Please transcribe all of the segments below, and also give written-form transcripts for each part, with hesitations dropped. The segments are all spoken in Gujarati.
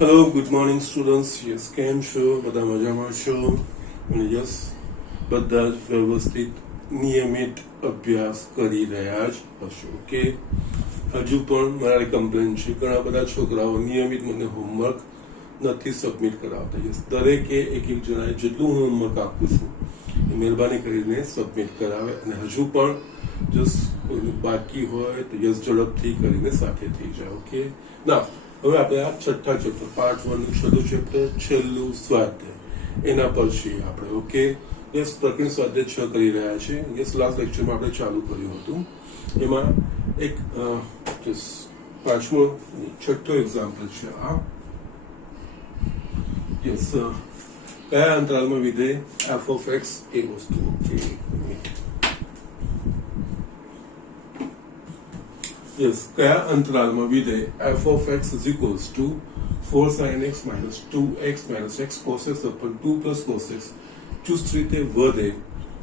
Hello good morning students. Yes, કેમ છો? બધા મજામાં છો? અને યસ, બધા જ વ્યવસ્થિત નિયમિત અભ્યાસ કરી રહ્યા જ હશો. ઓકે, હજુ પણ મારી કમ્પ્લેન છે, ઘણા બધા છોકરાઓ નિયમિત મને હોમવર્ક નથી સબમિટ કરાવતા. યસ, દરેકે એક જણાએ જેટલું હું હોમવર્ક આપું છું એ મહેરબાની કરીને સબમિટ કરાવે. અને હજુ પણ જસ્ટ કોઈનું બાકી હોય તો યસ ઝડપથી કરીને સાથે થઈ જાય. ઓકે, ના હવે આપણે આ છઠ્ઠા ચેપ્ટર પાર્ટ 1 નું છેલ્લું ચેપ્ટર, છેલ્લું સ્વાધ્યાય, એના પર છીએ આપણે. ઓકે, યસ, પ્રકરણ સ્વાધ્યાય 6 કરી રહ્યા છે. યસ, લાસ્ટ લેક્ચરમાં આપણે ચાલુ કર્યું હતું. એમાં એક પાંચમો છઠ્ઠો એક્ઝામ્પલ છે આ. યસ, કયા અંતરાલમાં વિધેય f of x એ વસ્તુ. ઓકે, યસ, કયા અંતરાલમાં વિધેય f of x is equals to 4 sin x minus 2x minus x cos x upon 2 plus cos x ચુસ્ત રીતે વધે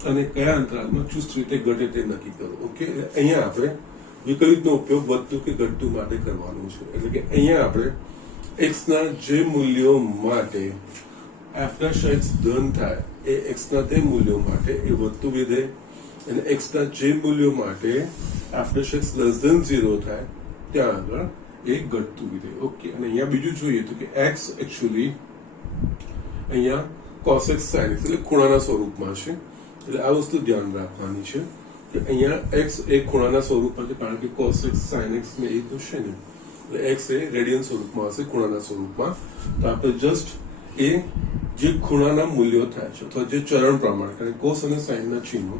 અને કયા અંતરાલમાં ચુસ્ત રીતે ઘટે તે નક્કી કરો. ઓકે, અહીંયા આપણે વિકલિતનો ઉપયોગ વધતું કે ઘટતું માટે કરવાનો છે. એટલે કે અહીંયા આપણે x ના જે મૂલ્યો માટે f' ધન થાય એ x ના તે મૂલ્યો માટે એ વધતું વિધેય, અને x ના જે મૂલ્યો માટે f' less than 0 થાય ત્યાં આગળ એ ઘટતું વિધેય. ઓકે, અને અહીંયા બીજું જોઈએ તો કે x એકચ્યુઅલી અહીંયા cos x sin x એટલે ખૂણાના સ્વરૂપમાં છે. એટલે આ વસ્તુ ધ્યાન રાખવાની છે કે અહીંયા x એ ખૂણાના સ્વરૂપમાં છે, કારણ કે cos x sin x ને એ તો છે ને, એટલે x એ રેડિયન સ્વરૂપમાં હશે, ખૂણાના સ્વરૂપમાં. તો આપણે જસ્ટ એ જે ખૂણાના મૂલ્યો થાય છે અથવા જે ચરણ પ્રમાણે, કારણ cos અને sin ના ચિહ્નો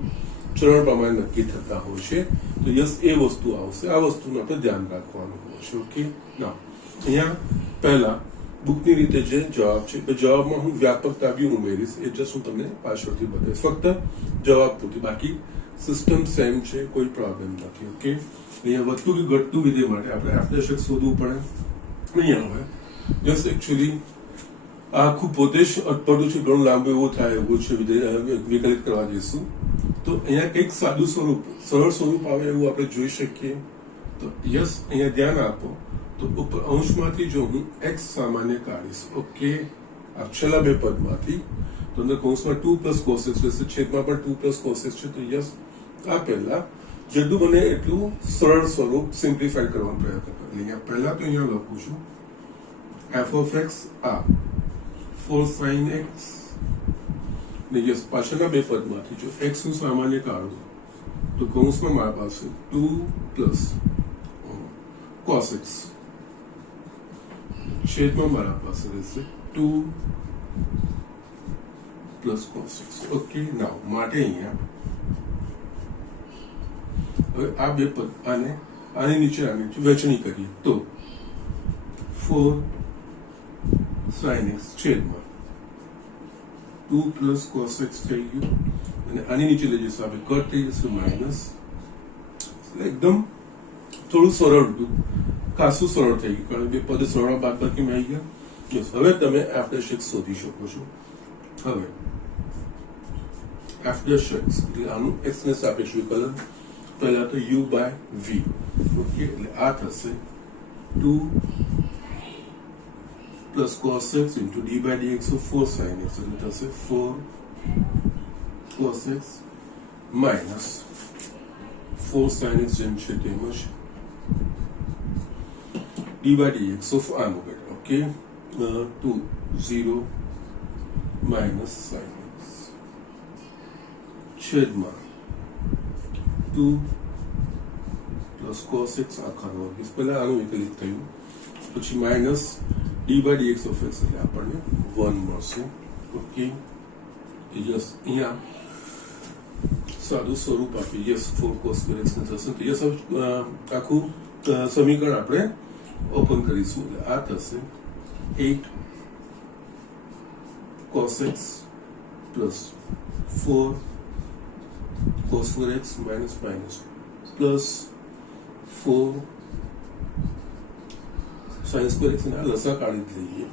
ચરણ પ્રમાણે નક્કી થતા હોય છે, તો યસ એ વસ્તુ આવશે. આ વસ્તુનું આપણે ધ્યાન રાખવાનું હોય છે. ઓકે, ના અહીંયા પહેલા બુકની રીતે જે જવાબ છે એ જવાબમાં હું વ્યાપકતા બી ઉમેરીશ, એ જસ્ટ હું તમને પાછળથી બતાવીશ, ફક્ત જવાબ પૂરતી. બાકી સિસ્ટમ સેમ છે, કોઈ પ્રોબ્લેમ નથી. ઓકે, અહીંયા વધતું કે ઘટતું વિધેય માટે આપણે f' શોધવું પડે. અહીંયા હવે યસ એકચ્યુઅલી આખું પોતે જ અટપટું છે, ઘણું લાંબુ એવું થાય એવું છે. વિકલિત કરવા જઈશું તો અહીંયા કંઈક સાદું સ્વરૂપ, સરળ સ્વરૂપ આવે એવું આપણે જોઈ શકીએ. તો યસ, અહીંયા ધ્યાન આપો તો ઉપર અંશમાંથી જો હું x સામાન્ય કાઢીશ, ઓકે, આ છેલ્લા બે પદમાંથી, તો અંદર કૌંસમાં 2 plus cos x રહેશે, છેદમાં પણ 2 plus cos x છે. તો યસ, આ પહેલા જેટલું બને એટલું સરળ સ્વરૂપ સિમ્પ્લિફાઈ કરવાનો પ્રયત્ન કરો. અહીંયા પહેલા તો અહીંયા લખું છું f of x આ 4 sin x ને યસ પાછળના બે પદમાંથી જો x નું સામાન્ય કાઢું તો કૌંસમાં મારા પાસે 2 plus cos x છેદમાં મારા પાસે રહેશે 2 plus cos x. ઓકે, નાઉ માટે અહીંયા હવે આ બે પદ આની નીચે વહેંચણી કરીએ તો 4 sin x છેદમાં 2 plus cos x થઈ ગયું, અને આની નીચે લઈ જશે આપણે કટ થઈ જશે માઇનસ. એકદમ થોડું સરળ હતું, ખાસું સરળ થઈ ગયું, કારણ કે બે પદ સરળ બાદબાકીમાં આવી ગયા. યસ, હવે તમે f' શોધી શકો છો. હવે f' એટલે આનું x ને સાપેક્ષ વિકલન પહેલા તો u by v. ઓકે, એટલે આ થશે 2 plus cos x into d by dx of 4 sin x, એટલે થશે 4 cos x minus 4 sin x જેમ છે તેમજ d by dx of આનું બેટા. ઓકે, 2 0 minus sin x છેદમાં 2 plus cos x આખાનો વર્ગ. પહેલા આનું વિકલિત થયું, પછી minus d by dx of x એટલે આપણને 1 મળશે. ઓકે, યસ, અહીંયા સાદું સ્વરૂપ આપી યસ 4 cos x ને થશે. તો યસ આખું સમીકરણ આપણે ઓપન કરીશું, એટલે આ થશે 8 cos x plus 4 cos 4x minus plus 4 sin square x ના લસા કાઢી લઈએ.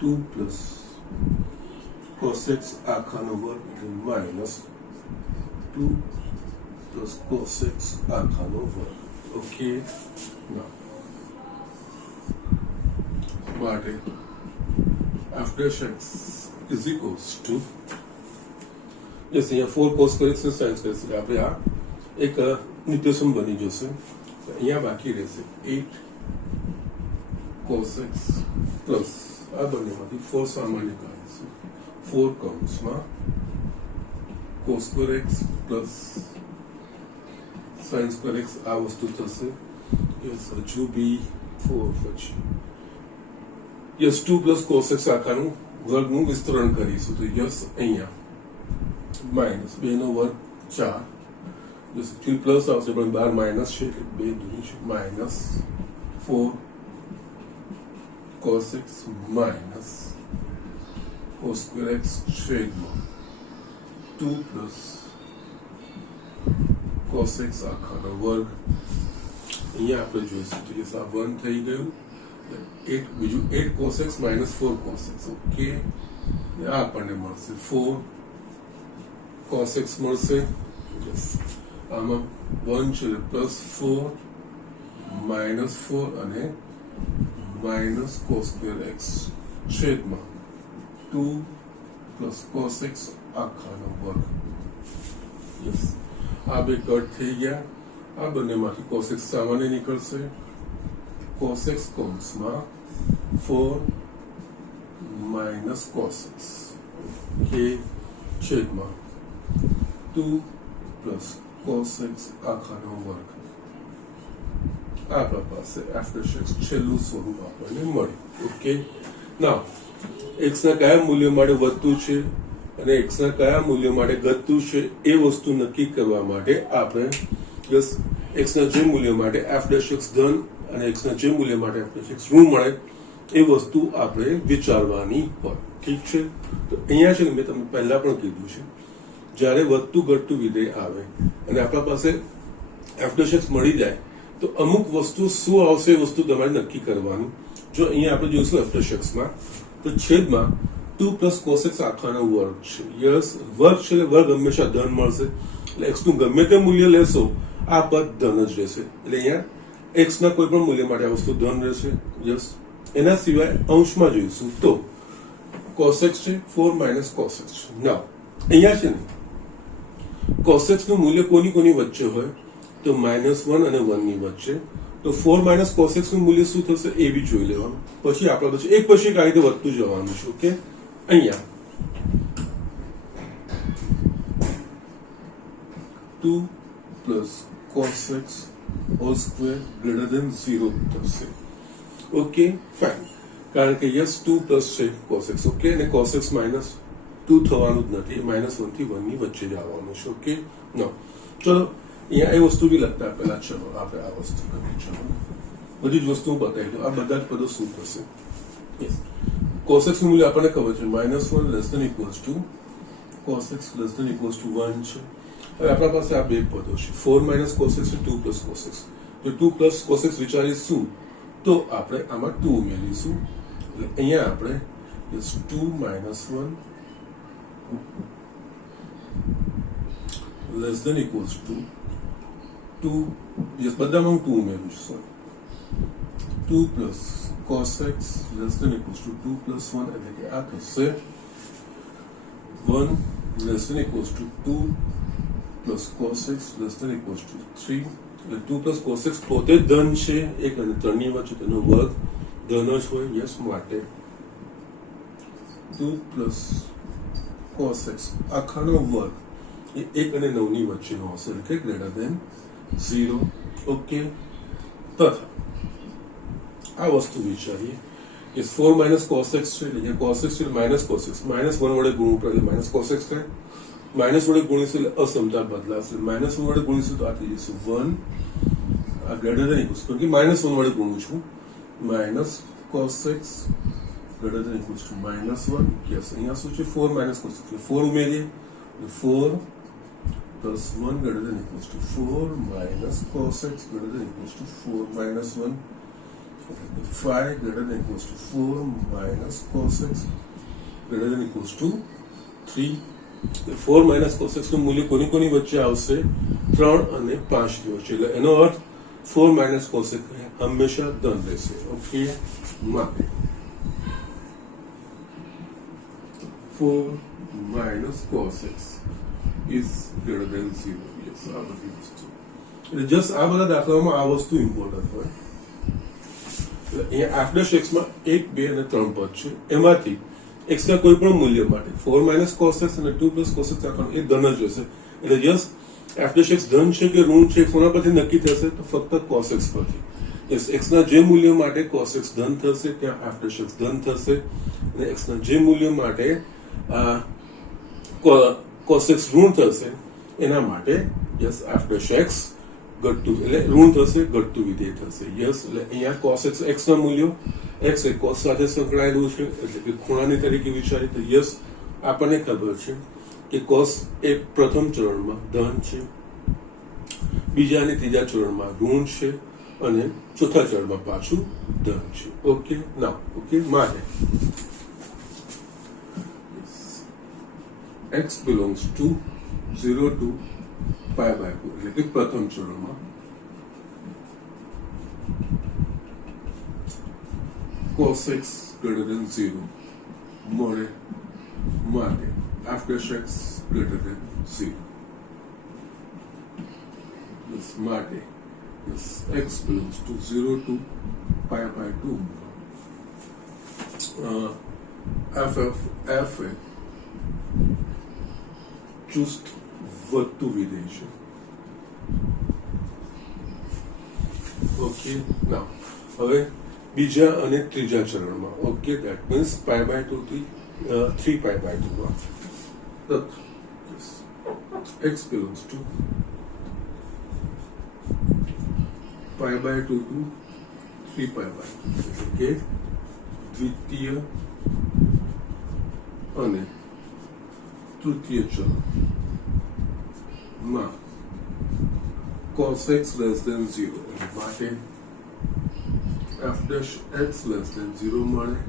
2 plus cos x આખાનો વર્ગ minus 2 plus cos x આખાનો વર્ગ. ઓકે, ના માટે f dash x is equals to yes અહીંયા 4 cos square x sin square x આપણે આ એક નિત્યસમ બની જશે અહીંયા બાકી રહેશે 8 cos x પ્લસ આ બંનેમાંથી 4 સામાન્ય કાઢીશું 4 કૌંસમાં cos square x plus sin square x આ વસ્તુ થશે યસ હજુ બી 4 પછી યસ 2 પ્લસ cos x આખાનું વર્ગનું વિસ્તરણ કરીશું તો યસ અહીંયા માઇનસ 2 નો વર્ગ 4 યસ એકચ્યુઅલી પ્લસ આવશે પણ બહાર માઇનસ છે એટલે 2 દૂની છે minus 4 cos x minus cos square x છેદમાં 2 પ્લસ cos x આખાનો વર્ગ અહીંયા આપણે જોઈશું તો યસ આ 1 થઈ ગયું 8 બીજું 8 cos x minus 4 cos x okay આ આપણને મળશે 4 cos x મળશે યસ આમાં 1 છે પ્લસ 4 માઇનસ 4 અને માઇનસ cos square x છેદમાં 2 પ્લસ cos x આખાનો વર્ગ યસ આ બે કટ થઈ ગયા આ બંનેમાંથી cos x સામાન્ય નીકળશે cos x કૌંસમાં 4 માઇનસ cos x કે છેદમાં 2 પ્લસ cos x આખાનો વર્ગ આપણા પાસે after x છેલ્લું સ્વરૂપ આપણને મળ્યું ઓકે નાઉ x ના કયા મૂલ્ય માટે વધતું છે અને x ના કયા મૂલ્ય માટે ઘટતું છે એ વસ્તુ નક્કી કરવા માટે આપણે યસ x ના જે મૂલ્ય માટે f dash x ધન અને x ના જે મૂલ્ય માટે f dash x ઋણ મળે એ વસ્તુ આપણે વિચારવાની હોય ઠીક છે તો અહીંયા છે ને મેં તમને પહેલા પણ કીધું છે જ્યારે વધતું ઘટતું વિધેય આવે અને આપણા પાસે f dash x મળી જાય તો અમુક વસ્તુ શું આવશે એ વસ્તુ તમારે નક્કી કરવાનું જો અહીંયા આપણે જોઈશું f dash x માં તો છેદમાં 2 પ્લસ cos x આખાનો વર્ગ છે યસ વર્ગ છે એટલે વર્ગ હંમેશા ધન મળશે એટલે x નું ગમે તે મૂલ્ય લેશો આ પદ ધન જ રહેશે એટલે અહીંયા x ના કોઈ પણ મૂલ્ય માટે આ વસ્તુ ધન રહેશે યસ એના સિવાય અંશમાં જોઈશું તો cos x છે 4 માઇનસ cos x છે નાઉ અહીંયા છે ને cos x નું મૂલ્ય કોની વચ્ચે હોય તો -1 અને 1 ની વચ્ચે તો 4 માઇનસ cos x નું મૂલ્ય શું થશે એ બી જોઈ લેવાનું પછી આપણા પછી એક પછી એક આ રીતે વધતું જવાનું છે ઓકે અહીંયા 2 plus cos x whole square greater than 0 થશે ઓકે ફાઇન કારણ કે યસ 2 પ્લસ છે cos x ઓકે અને cos x માઇનસ 2 થવાનું જ નથી -1 થી 1 ની વચ્ચે જ આવવાનું છે ઓકે નો ચલો અહીંયા એ વસ્તુ બી લખતા પહેલા ચલો આપણે આ વસ્તુ કરીએ ચલો બધી જ વસ્તુ બતાવી દો આ બધા જ પદો શું થશે યસ cos x નું મૂલ્ય આપણને ખબર છે -1 less than equals to cos x less than equals to 1 છે હવે આપણા પાસે આ બે પદો છે 4 માઇનસ cos x અને 2 પ્લસ cos x જો 2 પ્લસ cos x વિચારીશું તો આપણે આમાં 2 ઉમેરીશું એટલે અહીંયા આપણે yes 2 minus 1 less than equals to 2 yes બધામાં હું 2 ઉમેરું છું sorry 2 plus cos x less than equals to 2 plus 1 એટલે કે આ થશે 1 less than equals to 2 plus cos x less than equals to 3 એટલે 2 પ્લસ cos x પોતે ધન છે એક અને 3 ની વચ્ચે તેનો વર્ગ ધન જ હોય યસ માટે 2 પ્લસ cos x આખાનો વર્ગ એ 1 અને 9 ની વચ્ચેનો હશે એટલે કે ગ્રેટર ધેન 0 ઓકે તથા આ વસ્તુ વિચારીએ કે 4 માઇનસ cos x છે એટલે cos x એટલે માઇનસ cos x -1 વડે ગુણવું પડે માઇનસ cos x થાય માઇનસ વડે ગુણીશું એટલે અસમતા બદલાશે -1 વડે ગુણીશું તો આ થઈ જશે 1 આ ગ્રેટર ધેન ઇક્વલ્સ કારણ કે -1 વડે ગુણું છું minus cos x greater than equals to -1 yes અહીંયા શું છે 4 માઇનસ cos x એટલે 4 ઉમેરીએ એટલે 4 plus 1 greater than equals to 4 minus cos x greater than equals to 4 minus 1 5 greater than equals to 4 minus cos x greater than equals to 3 4 minus cos x નું મૂલ્ય કોની વચ્ચે આવશે 3 અને 5 ની વચ્ચે એટલે એનો અર્થ 4 minus cos x હંમેશા ધન રહેશે ઓકે માટે 4 minus cos x is greater than 0. Yes, આ બધી વસ્તુ એટલે જસ્ટ આ બધા દાખલામાં આ વસ્તુ ઇમ્પોર્ટન્ટ હોય. અહીંયા આફ્ટર એક્સમાં 1, 2 અને 3 પદ છે, એમાંથી x ના કોઈ પણ મૂલ્ય માટે 4 minus cos x અને 2 plus cos x રાખવાનું, એ ધન જ હશે. એટલે યસ આફ્ટર એક્સ ધન છે કે ઋણ છે કોના પરથી નક્કી થશે? તો ફક્ત cos x પરથી. યસ x ના જે મૂલ્ય માટે cos x ધન થશે ત્યાં આફ્ટર એક્સ ધન થશે, અને x ના જે મૂલ્ય માટે cos x ઋણ થશે એના માટે યસ આફ્ટર એક્સ ઘટતું એટલે ઋણ થશે, ઘટતું વિધેય થશે. યસ એટલે અહીંયા cos x x ના મૂલ્યો x એ cos સાથે સંકળાયેલું છે એટલે કે ખૂણાની તરીકે વિચારી તો યસ આપણને ખબર છે કે cos એ પ્રથમ ચરણમાં ધન છે, બીજા અને ત્રીજા ચરણમાં ઋણ છે, અને ચોથા ચરણમાં પાછું ધન છે. ઓકે ના ઓકે માટે x belongs to 0 to pi by 2 એટલે કે પ્રથમ ચરણમાં cos x greater than 0 મળે માટે after x greater than 0. This માટે this x belongs to 0 to pi by 2 f ચુસ્ત વધતું વિધેય છે. ઓકે નાઉ હવે બીજા અને ત્રીજા ચરણમાં okay that means pi by 2 થી 3 પાઈ બાય 2 માં x belongs to pi by 2 to 3 pi by 2 એટલે કે દ્વિતીય અને તૃતીય ચરણમાં cos x less than 0 માટે f dash x less than 0 મળે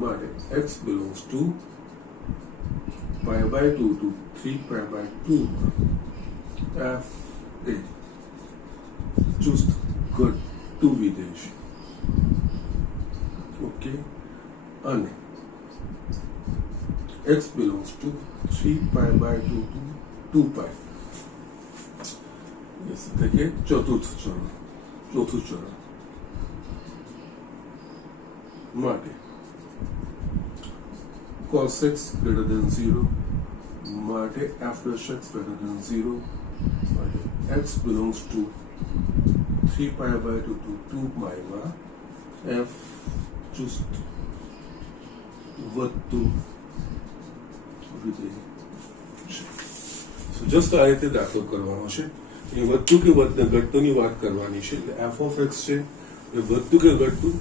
માટે x belongs to pi by 2 to 3 pi by 2 f a ચુસ્ત ઘટતું વિધેય છે. ઓકે અને x belongs to 3 pi by 2 to 2 pi. Yes, એટલે કે ચોથું ચરણ માટે cos x greater than 0 માટે after x greater than 0 માટે x belongs to 3 pi by 2 to 2 pi માં f ચુસ્ત વધતું વિધેય છે. સો જસ્ટ આ રીતે દાખલો કરવાનો છે. એ વધતું કે ઘટતુંની વાત કરવાની છે. એટલે f of x છે એ વધતું કે ઘટતું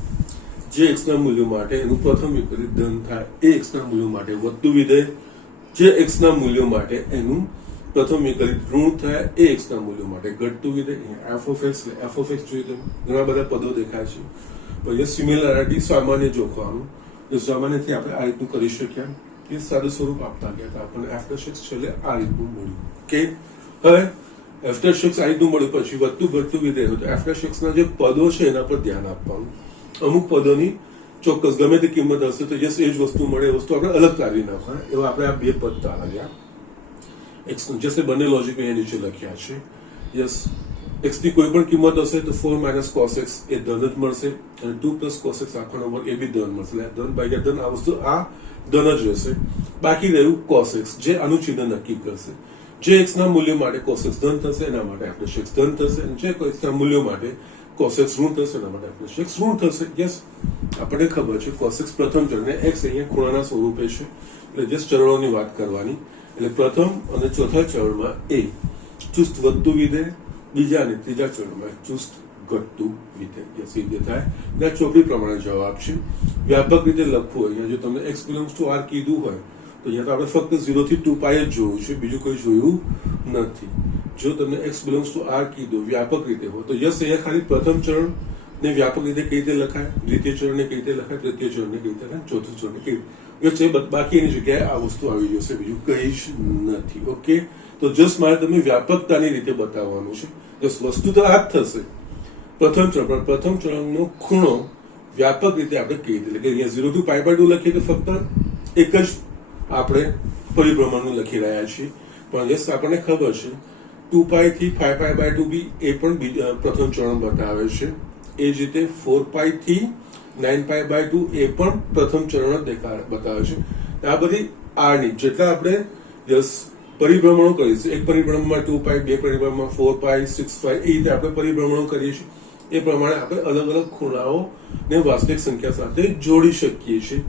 જે x ના મૂલ્ય માટે એનું પ્રથમ વિપરીત ધન થાય એ x ના મૂલ્ય માટે વધતું વિધેય, જે x ના મૂલ્ય માટે એનું પ્રથમ વિપરીત ઋણ થાય એ x ના મૂલ્ય માટે ઘટતું વિધેય. f of x જોઈએ તમે ઘણા બધા પદો દેખાય છે, પણ એ સિમિલારિટી સામાન્ય જોખવાનું સામાન્યથી આપણે આ રીતનું કરી શક્યા એ સાદું સ્વરૂપ આપતા ગયા હતા આપણને આફ્ટર એક્સ છેલ્લે આ રીતનું મળ્યું. કે હવે આફ્ટર એક્સ આ રીતનું મળ્યું પછી વધતું ઘટતું વિધેય હોય તો આફ્ટર એક્સના જે પદો છે એના પર ધ્યાન આપવાનું. અમુક પદોની ચોક્કસ ગમે તે કિંમત હશે તો યસ એ જ વસ્તુ મળે એ વસ્તુ આપણે અલગ કાઢી નાખવા. એવા આપણે આ બે પદ તાળ્યા એક્સ જશે બંને લોજિક મેં નીચે લખ્યા છે. યસ x ની કોઈ પણ કિંમત હશે તો 4 minus cos x એ ધન જ મળશે, અને 2 plus cos x આખો નંબર એ બી ધન મળશે. ધન ભાગ્યા ધન આ વસ્તુ આ ધન જ રહેશે. બાકી રહ્યું cos x જે આનું ચિહ્ન નક્કી કરશે. જે x ના મૂલ્ય માટે cos x ધન થશે એના માટે આપણે x ધન થશે, અને જે x ના મૂલ્ય માટે cos x ઋણ થશે એના માટે આપણે x ઋણ થશે. યસ આપણને ખબર છે cos x પ્રથમ ચરણ x અહીંયા ખૂણાના સ્વરૂપે છે એટલે જસ્ટ ચરણોની વાત કરવાની. એટલે પ્રથમ અને ચોથા ચરણમાં એ ચુસ્ત વધતું વિધેય, બીજા અને ત્રીજા ચરણમાં ચુસ્ત ઘટતું વિધેય. યસ એ થાય એટલે ચોપડી પ્રમાણે જવાબ છે. વ્યાપક રીતે લખવું હોય જો તમને x belongs to r કીધું હોય તો અહીંયા તો આપણે ફક્ત 0 થી 2 પાઈ જ જોયું છે, બીજું કોઈ જોયું નથી. જો તમને x belongs to r કીધું વ્યાપક રીતે હોય તો યસ અહીંયા ખાલી પ્રથમ ચરણ ને વ્યાપક રીતે કઈ રીતે લખાય, દ્વિતીય ચરણને કઈ રીતે લખાય, તૃતીય ચરણને કઈ રીતે લખાય, ચોથું ચરણને કઈ રીતે બાકી એની જગ્યાએ આ વસ્તુ આવી જશે, બીજું કઈ જ નથી. ઓકે તો જસ્ટ મારે તમને વ્યાપકતાની રીતે બતાવવાનું છે. જસ્ટ વસ્તુ તો આ જ થશે પ્રથમ ચરણ, પણ પ્રથમ ચરણનો ખૂણો વ્યાપક રીતે આપણે કઈ રીતે એટલે કે અહીંયા 0 થી π/2 લખીએ તો ફક્ત એક જ આપણે પરિભ્રમણનું લખી રહ્યા છીએ, પણ યસ આપણને ખબર છે 2π થી 5π/2 બી એ પણ પ્રથમ ચરણ બતાવે છે. એ જ રીતે 4π થી 9π/2 એ પણ પ્રથમ ચરણ બતાવે છે. આ બધી આરની જેટલા આપણે યસ પરિભ્રમણો કરીશું, એક પરિભ્રમણમાં 2π, બે પરિભ્રમણમાં 4π, 6π, એ રીતે આપણે પરિભ્રમણો કરીએ છીએ. એ પ્રમાણે આપણે અલગ અલગ ખૂણાઓને વાસ્તવિક સંખ્યા સાથે જોડી શકીએ છીએ.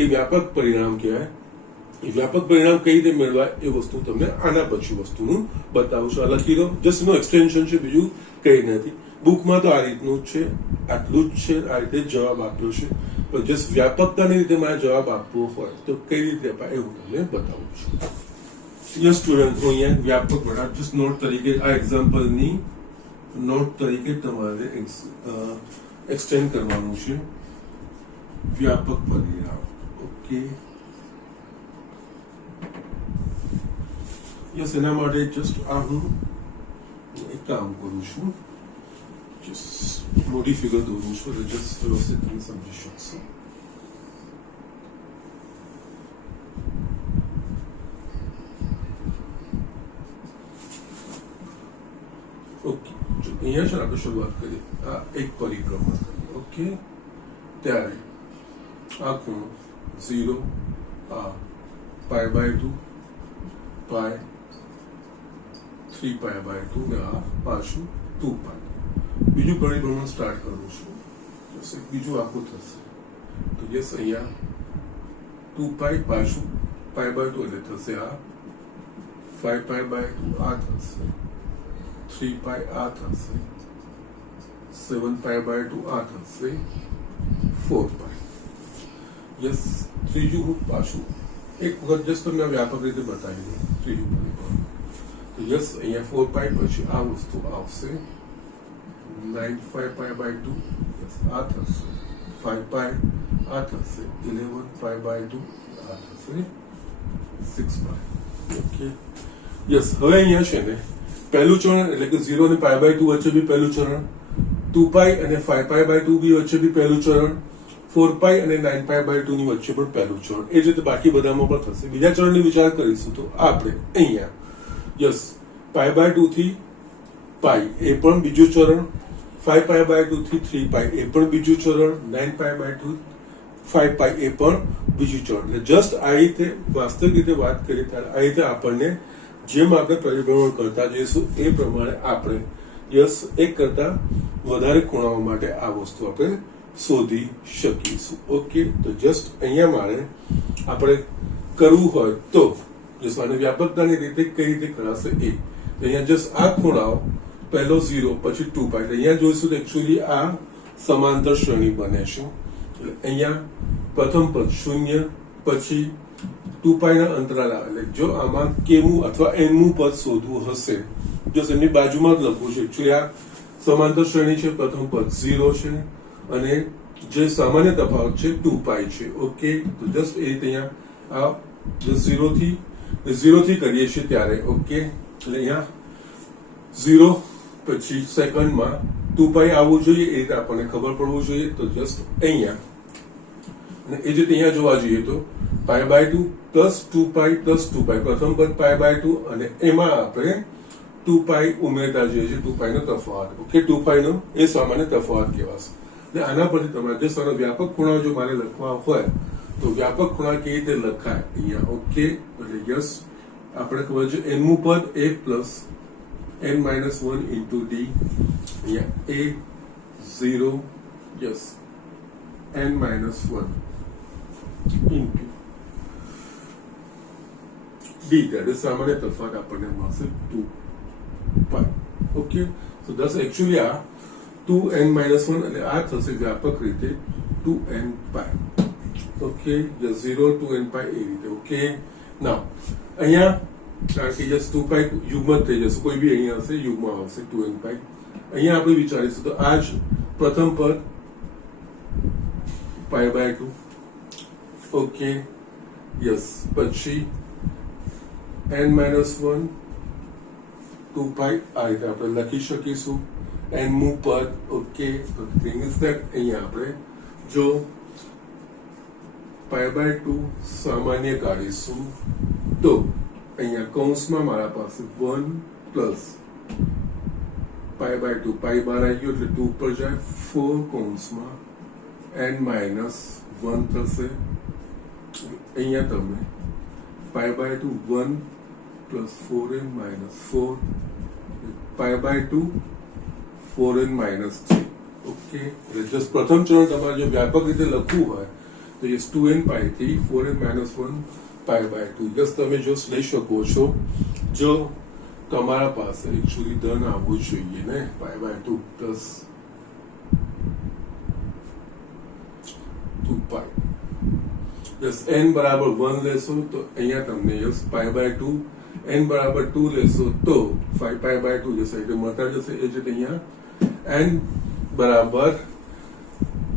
એ વ્યાપક પરિણામ કહેવાય. એ વ્યાપક પરિણામ કઈ રીતે મેળવાય એ વસ્તુ તમને આના પછી વસ્તુનું બતાવું છું. આ લખી દો, જસ્ટ નો એક્સટેન્શન છે, બીજું કઈ નથી. બુકમાં તો આ રીતનું જ છે, આટલું જ છે, આ રીતે જવાબ આપ્યો છે. પણ જસ્ટ વ્યાપકતાની રીતે મારે જવાબ આપવો હોય તો કઈ રીતે અપાય એ હું તમને બતાવું છું. યસ સ્ટુડન્ટ, હું અહીંયા વ્યાપક બનાવ જસ્ટ નોટ તરીકે આ એક્ઝામ્પલની નોટ તરીકે તમારે એક્સટેન્ડ કરવાનું છે. વ્યાપક પરિણામ, ઓકે. યસ, એના માટે જસ્ટ આ હું એક કામ કરું છું, જસ્ટ મોટી ફિગર દોરું છું એટલે જસ્ટ વ્યવસ્થિત તમે સમજી શકશો. ઓકે, અહીંયા છે આપણે શરૂઆત કરીએ. આ એક પરિક્રમા કરીએ, ઓકે. ત્યારે આ ખૂણો 0, આ π/2, π, 3π/2 ને આ પાછું 2π. બીજું પરિભ્રમણ સ્ટાર્ટ કરું છું, બીજું આખું થશે. તો યસ, અહીંયા 2π પાછું π/2 એટલે થશે આ 5π/2, આ થશે 3π, આ થશે 7π/2, આ થશે 4π. યસ, ત્રીજું હું પાછું એક વખત જસ્ટ તમને વ્યાપક રીતે બતાવી દઉં. ત્રીજું પરિભ્રમણ તો યસ, અહીંયા 4π પછી આ વસ્તુ આવશે 9π/2, યસ, આ થશે 5π, આ થશે 11π/2, આ થશે 6π. Okay, yes. હવે અહીંયા છે ને પહેલું ચરણ એટલે કે 0 અને π/2 વચ્ચે બી પહેલું ચરણ, 2π અને 5π/2 બી વચ્ચે બી પહેલું ચરણ, 4π અને 9π/2 ની વચ્ચે પણ પહેલું ચરણ. એ જ રીતે બાકી બધામાં પણ થશે. બીજા ચરણની વિચાર કરીશું તો આપણે અહીંયા યસ π/2 થી π એ પણ બીજું ચરણ, 5π/2 થી 3π એ પણ બીજું ચરણ, 9π/2 5π એ પણ બીજું ચરણ. એટલે જસ્ટ આ રીતે વાસ્તવિક રીતે વાત કરીએ ત્યારે આ રીતે આપણને જેમ આપણે પરિભ્રમણ કરતા જઈશું એ પ્રમાણે આપણે યસ એક કરતા વધારે ખૂણાઓ માટે આ વસ્તુ આપણે શોધી શકીશું. ઓકે, તો જસ્ટ અહીંયા મારે આપણે કરવું હોય તો જસ્ટ આને વ્યાપકતાની રીતે કઈ રીતે કરાશે એ. અહીંયા જસ્ટ આ ખૂણાઓ પહેલો 0 પછી 2π, અહીંયા જોઈશું તો એકચ્યુઅલી આ સમાંતર શ્રેણી બને છે. એટલે અહીંયા પ્રથમ પદ 0 પછી 2π ના અંતરાલ આવે. એટલે જો આમાં કેમું અથવા એનમું પદ શોધવું હશે, જો એમની બાજુમાં જ લખવું છે. એકચ્યુઅલી આ સમાંતર શ્રેણી છે, પ્રથમ પદ 0 છે અને જે સામાન્ય તફાવત છે 2π છે. ઓકે, તો જસ્ટ એ રીતે અહીંયા આ 0 થી કરીએ છીએ ત્યારે. ઓકે, એટલે અહીંયા 0 પછી સેકન્ડમાં 2π આવવું જોઈએ, એ રીતે આપણને ખબર પડવું જોઈએ. તો જસ્ટ અહીંયા અને એ જ રીતે અહીંયા જોવા જઈએ તો π/2 પ્લસ 2π પ્લસ 2π, પ્રથમ પદ π/2 અને એમાં આપણે 2π ઉમેરતા જઈએ છીએ, 2π નો તફાવત. ઓકે, 2π નો એ સામાન્ય તફાવત કહેવાશે. એટલે આના પરથી તમારે જે સારો વ્યાપક ખૂણાઓ જો મારે લખવા હોય તો વ્યાપક ખૂણા કેવી રીતે લખાય અહીંયા. ઓકે, એટલે યસ આપણે ખબર છે એનમું પદ 1 પ્લસ n-1 ઇન્ટુ ડી, અહીંયા a 0 yes n-1 into D, એટલે સામાન્ય તફાવત આપણને મળશે 2π. ઓકે, તો દસ એકચ્યુઅલી આ 2n-1 એટલે આ થશે વ્યાપક રીતે 2nπ. ઓકે, 0 2nπ એ રીતે. ઓકે, નાઉ અહીંયા કારણ કે જસ્ટ 2π યુગ્મ થઈ જશે, કોઈ બી અહીંયા હશે યુગ્મ આવશે 2nπ. અહીંયા આપણે વિચારીશું તો આ જ પ્રથમ પદ π/2. ઓકે, યસ, પછી n-1 2π આ રીતે આપણે લખી શકીશું. એનમું પદ. ઓકે, તો થિંગ ઇઝ ધેટ અહીંયા આપણે જો π/2 સામાન્ય કાઢીશું તો અહીંયા કૌંસમાં મારા પાસે 1 પ્લસ π/2 પાઈ બહાર આવી ગયો એટલે 2 પર જાય 4 કૌંસમાં n-1 થશે અહીંયા તમે π/2 1 પ્લસ 4n-4 π/2 4n-3 ઓકે એટલે જસ્ટ પ્રથમ ચરણ તમારે જો વ્યાપક રીતે લખવું હોય તો યસ 2n પાઈ થી 4n-1 π/2 યસ તમે જો લઈ શકો છો જો તમારા પાસે એકચ્યુઅલી ધન આવવું જોઈએ ને π/2 પ્લસ 2 પાઈ યસ n બરાબર 1 લેશો તો અહીંયા તમને યસ π/2 n બરાબર 2 લેશો તો 5π/2 જશે એટલે મળતા જશે એ જ અહીંયા n બરાબર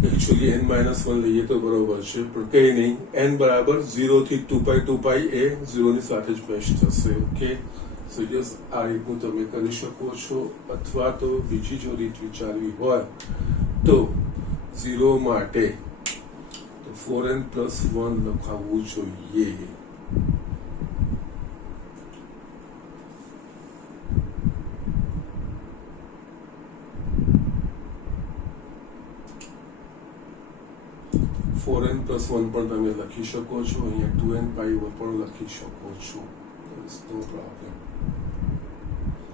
એકચ્યુઅલી n-1 લઈએ તો બરોબર છે પણ કઈ નહીં n બરાબર 0 થી 2π એ 0 ની સાથે જ મેચ થશે ઓકે સો યસ આ રીતનું તમે કરી શકો છો અથવા તો બીજી જો રીત વિચારવી હોય તો 0 માટે તો 4n+1 લખાવવું જોઈએ n+1 પણ તમે લખી શકો છો અહીંયા 2n પાઈ પણ લખી શકો છો નો પ્રોબ્લેમ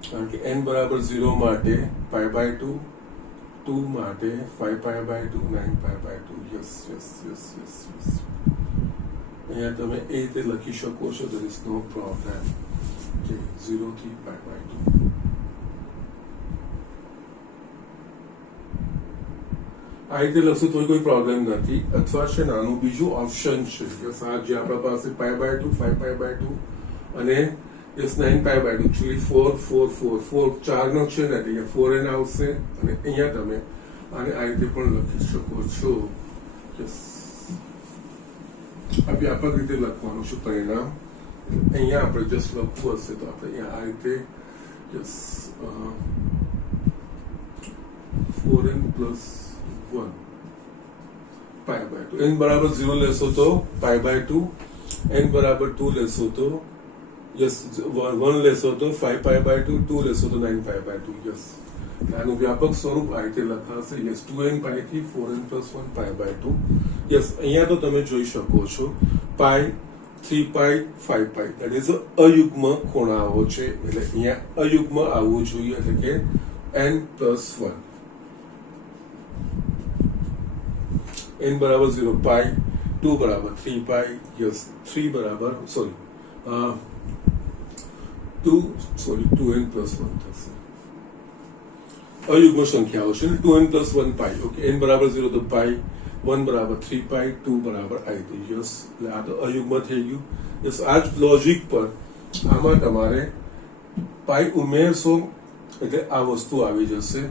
કારણ કે n બરાબર 0 માટે π/2 2 માટે 5π/2 9π/2 yes yes yes yes yes અહીંયા તમે એ રીતે લખી શકો છો there is no problem કે 0 થી π/2 આ રીતે લખશું તો કોઈ પ્રોબ્લેમ નથી અથવા છે નાનું બીજું ઓપ્શન છે યસ આ જે આપણા પાસે π/2 5π/2 અને યસ 9π/2 એકચ્યુઅલી 4 4 4 4 4 નો છે ને એટલે 4n આવશે અને અહીંયા તમે આને આ રીતે પણ લખી શકો છો યસ આ વ્યાપક રીતે લખવાનું છે પરિણામ અહીંયા આપણે જસ્ટ લખવું હશે તો આપણે અહીંયા આ રીતે યસ 4n+1 π/2 n બરાબર 0 લેશો તો π/2 n બરાબર 2 લેશો તો યસ 1 લેશો તો 5π/2 2 લેશો તો 9π/2 યસ આનું વ્યાપક સ્વરૂપ આ રીતે લખાશે યસ 2n પાઈ થી 4n+1 π/2 યસ અહીંયા તો તમે જોઈ શકો છો પાઈ 3π 5π દેટ ઇઝ અયુગ્મ ખૂણાઓ છે એટલે અહીંયા અયુગ્મ આવવું જોઈએ એટલે કે n+1 n બરાબર 0 પાઈ 2 બરાબર 3π યસ 3 બરાબર 2n+1 થશે અયુગ્મ સંખ્યાઓ છે 2n+1 પાઈ ઓકે n બરાબર 0 તો પાઈ 1 બરાબર 3π 2 બરાબર i યસ એટલે આ તો અયુગ્મ થઈ ગયું યસ આ જ લોજિક પર આમાં તમારે પાઈ ઉમેરશો એટલે આ વસ્તુ આવી જશે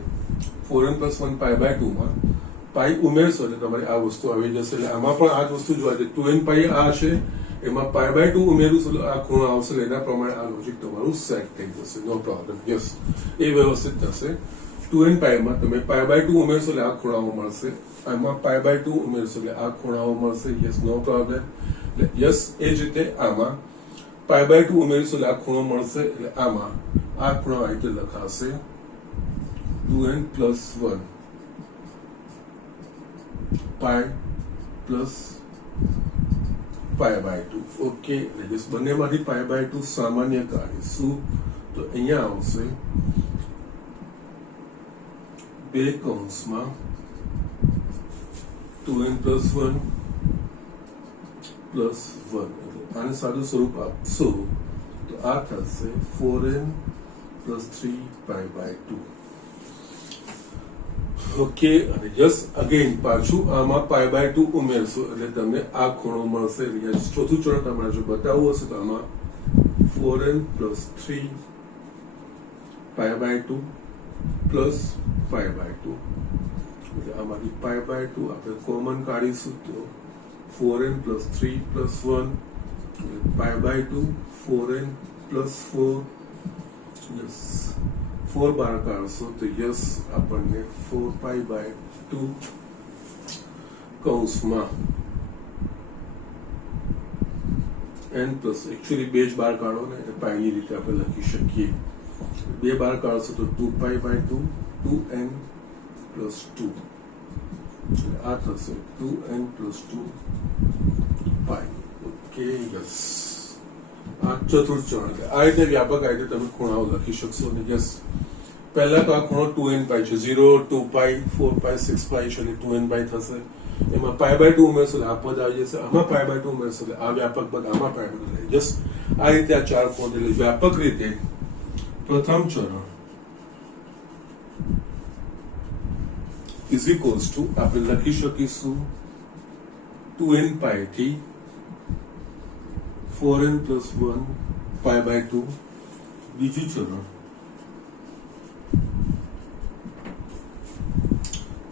4n+1 π/2 માં પાઈ ઉમેરશો એટલે તમારે આ વસ્તુ આવી જશે એટલે આમાં પણ આ જ વસ્તુ જોવા છે 2n પાઈ આ છે એમાં π/2 ઉમેરું છું આ ખૂણો આવશે એના પ્રમાણે આ લોજિક તમારું સેટ થઈ જશે નો પ્રોબ્લેમ યસ એ વ્યવસ્થિત થશે 2n પાઈમાં તમે π/2 ઉમેરશો એટલે આ ખૂણાઓ મળશે આમાં π/2 ઉમેરશો એટલે આ ખૂણાઓ મળશે યસ નો પ્રોબ્લેમ યસ એ જ રીતે આમાં π/2 ઉમેરશો એટલે આ ખૂણો મળશે એટલે આમાં આ ખૂણો આ રીતે લખાશે 2n+1 પાઈ પ્લસ π/2 ઓકે એટલે બંનેમાંથી π/2 સામાન્ય કાઢીશું તો અહીંયા આવશે 2 કૌંસમાં 2n+1 +1 આને સાદું સ્વરૂપ આપશો તો આ થશે 4n+3π/2 ઓકે અને યસ અગેન પાછું આમાં π/2 ઉમેરશો એટલે તમને આ ખૂણો મળશે ચોથું ચરણ તમારે જો બતાવવું હશે તો આમાં 4n+3 π/2 π/2 એટલે આમાંથી π/2 આપણે કોમન કાઢીશું તો 4n+3+1 π/2 4n+4 યસ 4 બાર કાઢશો તો યસ આપણને 4π/2 કૌંસમાં n પ્લસ એકચ્યુઅલી બે જ બાર કાઢો ને એટલે પાઈની રીતે આપણે લખી શકીએ. બે બાર કાઢશો તો 2π/2 2n પ્લસ 2 આ થશે 2n પ્લસ 2 પાઈ. ઓકે યસ, આ ચતુર્થ ચરણ. આ રીતે વ્યાપક આ રીતે તમે ખૂણાઓ લખી શકશો. અને યસ, પહેલા તો આ ખૂણો 2n પાઈ છે, 0 2π 4π 6π છે એટલે 2n પાઈ થશે. એમાં π/2 ઉમેરશો એટલે આ પદ આવી જશે, આમાં π/2 ઉમેરશો એટલે આ વ્યાપક પદ, આમાં π/2. જસ્ટ આ રીતે આ ચાર ખૂણો એટલે વ્યાપક રીતે પ્રથમ ચરણ ઇઝ ઇક્વલ્સ ટુ આપણે લખી શકીશું 2n પાઈ થી 4n પ્લસ 1 π/2. બીજું ચરણ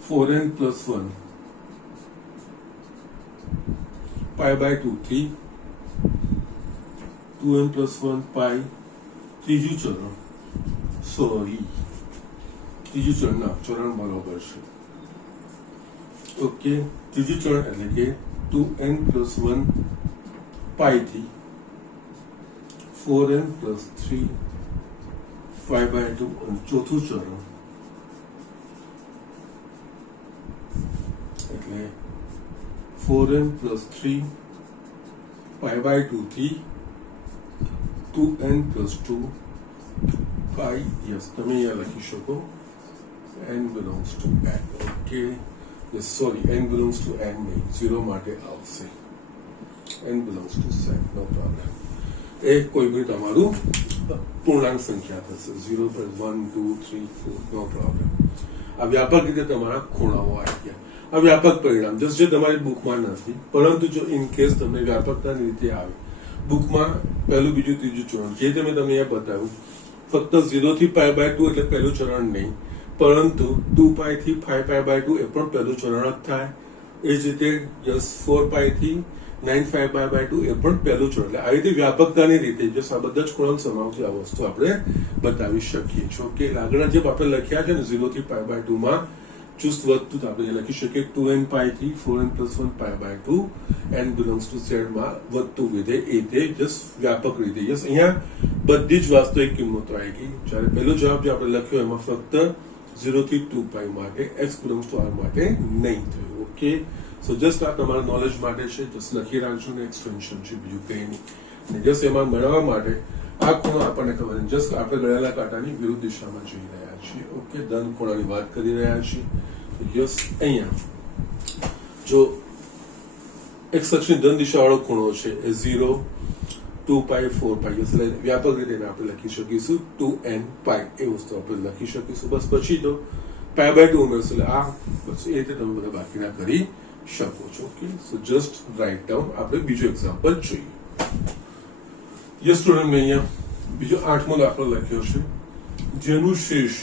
4n પ્લસ 1 π/2 થી 2n પ્લસ 1 પાઈ. ત્રીજું ચરણ ના ચરણ બરોબર છે. ઓકે, ત્રીજું ચરણ એટલે કે 2n પ્લસ 1 પાઈ થી 4n પ્લસ 3 π/2. અને ચોથું ચરણ એટલે 4n પ્લસ 3 π/2 થી 2n પ્લસ 2 પાઈ. યસ, તમે અહીંયા લખી શકો n belongs to n. Okay, yes, sorry, n belongs to n નહીં, 0 માટે આવશે. n belongs to set, no problem. એ કોઈ બી તમારું પૂર્ણાંક સંખ્યા થશે, 0 1 2 3 4, નો પ્રોબ્લેમ. આ વ્યાપક રીતે તમારા ખૂણાઓ આવી ગયા. આ વ્યાપક પરિણામ જે તમારી બુકમાં નથી, પરંતુ જો ઇન કેસ તમને વ્યાપકતાની રીતે આવે બુકમાં પહેલું બીજું ત્રીજું ચરણ જે તમે તમને અહીંયા બતાવ્યું, ફક્ત 0 થી π/2 એટલે પહેલું ચરણ નહીં, પરંતુ 2π થી 5π/2 એ પણ પહેલું ચરણ જ થાય. એ જ રીતે 4π થી 9π/2 એ પણ પહેલું ચરણ. એટલે આ રીતે વ્યાપકતાની રીતે આ બધા જ ખૂણાનો સમાવેશ આ વસ્તુ આપણે બતાવી શકીએ છીએ. ઓકે, આગળના જે આપણે લખ્યા છે ને 0 થી π/2 માં ચુસ્ત વધતું આપણે લખી શકીએ 2n પાઈ થી 4n plus 1 π/2 n belongs to z માં વધતું વિધેય એ તે જસ્ટ વ્યાપક રીતે. યસ, અહીંયા બધી જ વાસ્તવિક કિંમતો આવી ગઈ. જ્યારે પહેલો જવાબ જે આપણે લખ્યો એમાં ફક્ત 0 થી 2π માટે x belongs to r માટે નહીં થયું. ઓકે, સો જસ્ટ આ તમારા નોલેજ માટે છે, જસ્ટ લખી રાખજો ને એક્સટેન્શન છે, બીજું કંઈ નહીં. અને જસ્ટ એમાં મેળવવા માટે આ ખૂણો આપણને ખબર છે, જસ્ટ આપણે ગળેલા કાંટાની વિરુદ્ધ દિશામાં જઈ રહ્યા છીએ. ઓકે, ધન ખૂણાની વાત કરી રહ્યા છીએ. યસ, અહીંયા જો x અક્ષની ધન દિશા વાળો ખૂણો છે એ 0 2π 4π, એટલે વ્યાપક રીતે આપણે લખી શકીશું 2n પાઈ. એ વસ્તુ આપણે લખી શકીશું. બસ પછી તો π/2 ઉમેરશું એટલે આ બસ એ રીતે તમે બધા બાકીના કરી શકો છો. Okay, so just write down. આપણે બીજો એક્ઝામ્પલ જોઈએ. યસ સ્ટુડન્ટ, મેં અહીંયા બીજો 8મો દાખલો લખ્યો છે, જેનું શેષ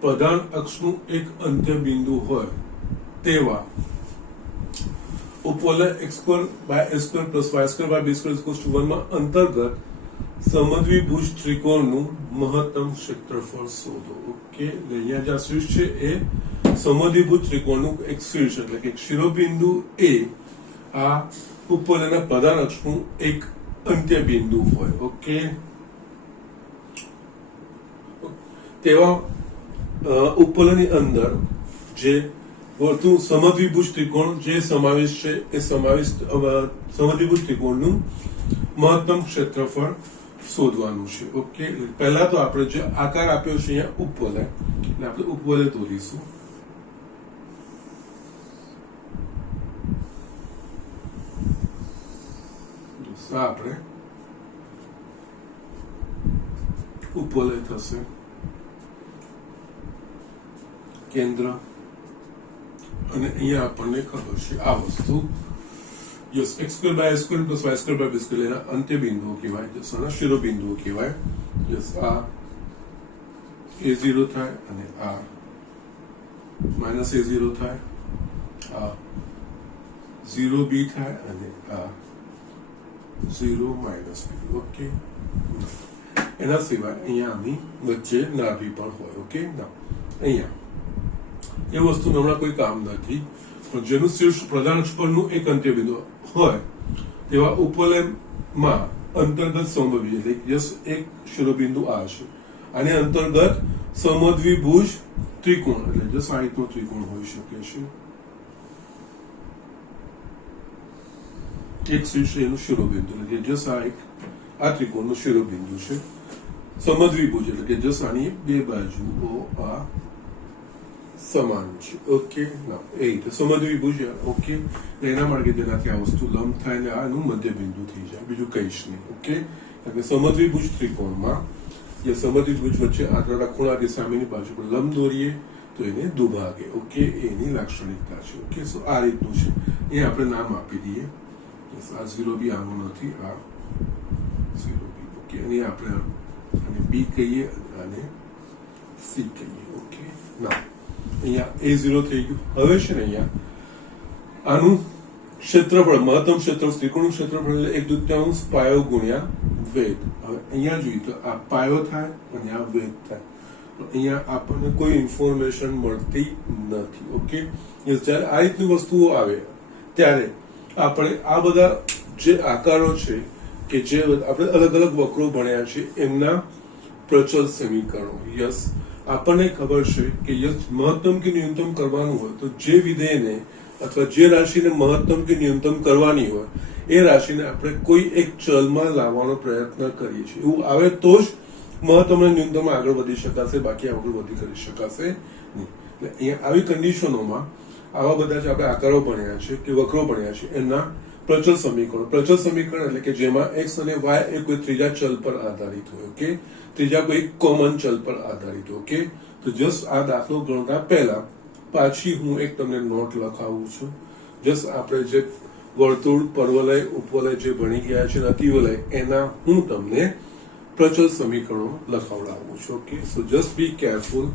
પ્રધાન અક્ષનું એક અંત્ય બિંદુ હોય તેવા ઉપવલય x2/a² + y²/b² 1 માં અંતર્ગત સમદ્વિભુજ ત્રિકોણનું મહત્તમ ક્ષેત્રફળ શોધો. ઓકે, અહીંયા જે શીર્ષ છે એ સમદ્વિભુજ ત્રિકોણનું એક શીર્ષ એટલે કે શિરોબિંદુ એ આ ઉપવલયના પ્રધાન અક્ષનું એક અંત્ય બિંદુ હોય. ઓકે, તેવા ઉપવલયની અંદર જે વર્તુળ સમદ્વિભુજ ત્રિકોણ જે સમાવેશ છે એ સમદ્વિભુજ ત્રિકોણનું મહત્તમ ક્ષેત્રફળ શોધવાનું છે. ઓકે, પહેલા તો આપણે જે આકાર આપ્યો છે અહીંયા ઉપવલય, એટલે આપણે ઉપવલય દોરીશું. આપણે ઉપવલય થશે, કેન્દ્ર, અને અહીંયા આપણને ખબર છે આ વસ્તુ યસ x2/a² + y²/b² એના અંત્ય બિંદુઓ કહેવાય, જસના શિરોબિંદુઓ કહેવાય. યસ, આ a0 થાય અને આ -a0 થાય, આ 0b થાય અને આ 0 - b. ઓકે, એના સિવાય અહીંયા આની વચ્ચે નાભી પણ હોય. ઓકે, ના અહીંયા એ વસ્તુ હમણાં કોઈ કામ નથી, પણ જેનું શીર્ષ પ્રધાન અક્ષ પરનું એક અંત્ય બિંદુ હોય તેવા ઉપવલય માં અંતર્ગત સમદ્વિ એટલે જસ્ટ એક શિરોબિંદુ આ છે, આને અંતર્ગત સમદ્વિભુજ ત્રિકોણ એટલે જસ્ટ આ રીતનો ત્રિકોણ હોઈ શકે છે, એક શીર્ષ એનું શિરોબિંદુ એટલે કે જસ્ટ આ ત્રિકોણનું શિરોબિંદુ છે, સમદ્વિભુજ એટલે કે જસ્ટ આની બે બાજુઓ આ સમાન છે. ઓકે, એ રીતે સમદ્વિભુજ. ઓકે, એના માટે જેનાથી આ વસ્તુ લંબ થાય ને આનું મધ્ય બિંદુ થઈ જાય, બીજું કઈશ નહીં. ઓકે, કારણ કે સમદ્વિભુજ ત્રિકોણમાં જે સમદ્વિભુજ વચ્ચે આંતરડા ખૂણાથી સામેની બાજુ પર લંબ દોરીએ તો એને દુભાગે. ઓકે, એની લાક્ષણિકતા છે. ઓકે, સો આ રીતનું છે, એ આપણે નામ આપી દઈએ. આ 0B આનો નથી, આ 0B. ઓકે, અને આપણે આને B કહીએ અને C કહીએ. ઓકે, ના અહીંયા A0 થઈ ગયું. હવે છે ને અહીંયા આનું ક્ષેત્રફળ, મહત્તમ ક્ષેત્રફળ, ત્રિકોણનું ક્ષેત્રફળ એટલે 1/2 પાયો ગુણ્યા વેધ. હવે અહીંયા જોઈએ તો આ પાયો થાય અને આ વેધ થાય, તો અહીંયા આપણને કોઈ ઇન્ફોર્મેશન મળતી નથી. ઓકે, જ્યારે આ રીતની વસ્તુઓ આવે ત્યારે આપણે આ બધા જે આકારો છે કે જે આપણે અલગ અલગ વક્રો ભણ્યા છે એમના પ્રચલ સમીકરણો. યસ, આપણને ખબર છે કે યસ મહત્તમ કે ન્યૂનતમ કરવાનું હોય તો જે વિધેયને અથવા જે રાશિને મહત્તમ કે ન્યૂનતમ કરવાની હોય એ રાશિને આપણે કોઈ એક ચલમાં લાવવાનો પ્રયત્ન કરીએ છીએ. એવું આવે તો જ મહત્તમ અને ન્યૂનતમ આગળ વધી શકાશે, બાકી આગળ વધી કરી શકાશે નહીં. એટલે અહીંયા આવી કન્ડિશનોમાં આવા બધા જે આપણે આકારો ભણ્યા છે કે વક્રો ભણ્યા છે એમના પ્રચલ સમીકરણ. પ્રચલ સમીકરણ એટલે કે જેમાં x અને y એ કોઈ ત્રીજા ચલ પર આધારિત હોય. ઓકે, ત્રીજા કોઈ કોમન ચલ પર આધારિત. ઓકે, તો જસ્ટ આ દાખલો ગણતા પહેલા પાછી હું એક તમને નોટ લખાવું છું. જસ્ટ આપણે જે વર્તુળ, પરવલય, ઉપવલય જે ભણી ગયા છે, અતિવલય, એના હું તમને પ્રચલ સમીકરણો લખાવડાવું છું. Okay, so just be careful.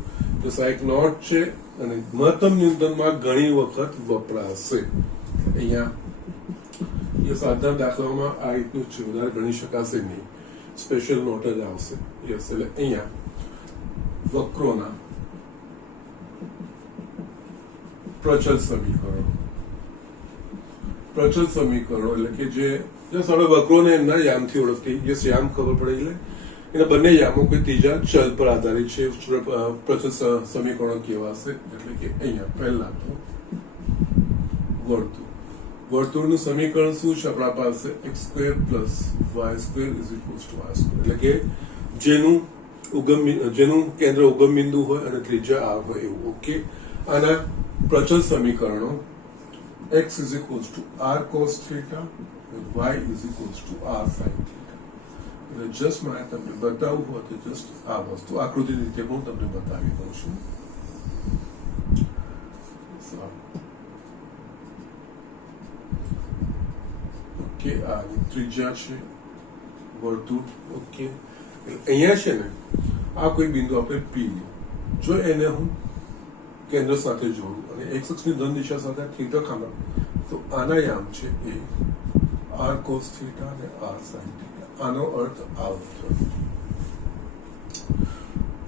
Just આ એક નોટ છે અને મહત્તમ ન્યૂનતમમાં ઘણી વખત વપરાશે. અહીંયા સાધારણ દાખલાઓમાં આ રીતનું છે, વધારે ગણી શકાશે નહીં, સ્પેશિયલ નોટ જ આવશે. યસ, એટલે અહીંયા વક્રોના પ્રચલ સમીકરણો. પ્રચલ સમીકરણો એટલે કે જે આપણે વક્રોને એમના યામથી ઓળખતી. યસ, યામ ખબર પડે એટલે એના બંને યામો કોઈ ત્રીજા ચલ પર આધારિત છે. પ્રચલ સમીકરણો કેવાશે એટલે કે અહીંયા પહેલા તો વર્તુળ. વર્તુળનું સમીકરણ શું છે આપણા પાસે? x² + y² = r², એટલે કે જેનું કેન્દ્ર ઉગમ બિંદુ હોય અને ત્રિજ્યા r હોય એવું. ઓકે, આના પ્રચલ સમીકરણો x = r cos θ, y = r sin θ. એટલે જસ્ટ મારે તમને બતાવવું હોય તો જસ્ટ આ વસ્તુ આકૃતિ રીતે હું તમને બતાવી દઉં છું. ઓકે, આ ત્રિજ્યા છે વર્તુળ. ઓકે, અહીંયા છે ને આ કોઈ બિંદુ આપણે P લે, જો એને હું કેન્દ્ર સાથે જોડું અને x અક્ષની ધન દિશા સાથે θ ખાના, તો આના યામ છે એ r cos θ અને r sin θ. આનો અર્થ આવો થયો.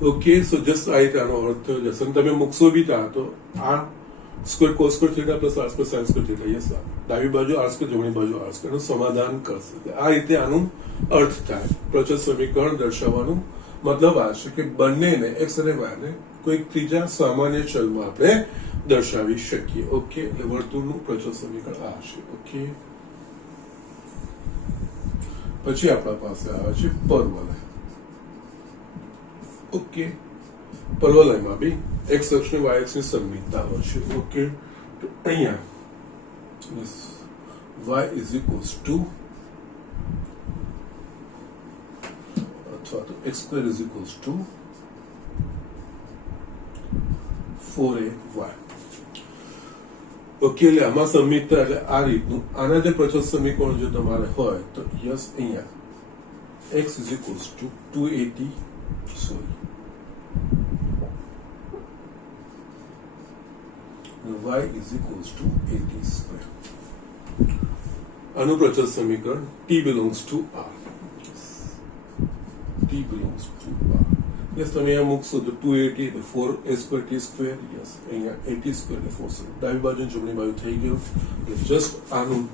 ઓકે, સો જસ્ટ આ રીતે આનો અર્થ થયો જશે. તમે મૂકશો બી તા તો આ square cos square θ + r square sin square θ. Yes, ડાબી બાજુ r સ્ક્વેર, જમણી બાજુ r સ્ક્વેર નું સમાધાન કરશે. આ રીતે આનું અર્થ થાય. પ્રચલ સમીકરણ દર્શાવવાનું મતલબ આ છે કે બંનેને x અને y ને કોઈ ત્રીજા સામાન્ય ચલમાં આપણે દર્શાવી શકીએ. ઓકે, એટલે વર્તુળનું પ્રચલ સમીકરણ આ છે. ઓકે, પછી આપણા પાસે આવે છે પરવલય. ઓકે, પરવલયમાં બી x અક્ષ ને y અક્ષની સમમિતતા હોય છે. ઓકે, તો અહીંયા y = અથવા તો x² = 4ay. ઓકે, એટલે આમાં સમમિતતા એટલે આ રીતનું. આના જે પ્રચલ સમીકરણ જો તમારે હોય તો યસ, અહીંયા x = 280 y = 80². આનું પ્રચલ સમીકરણ t belongs to r. t belongs to r. Yes, તમે અહીંયા મૂકશો તો 280 એટલે 4a²t². યસ, અહીંયા 80² એટલે 4. ડાબી બાજુ જમણી બાજુ થઈ ગયું. એટલે જસ્ટ આનું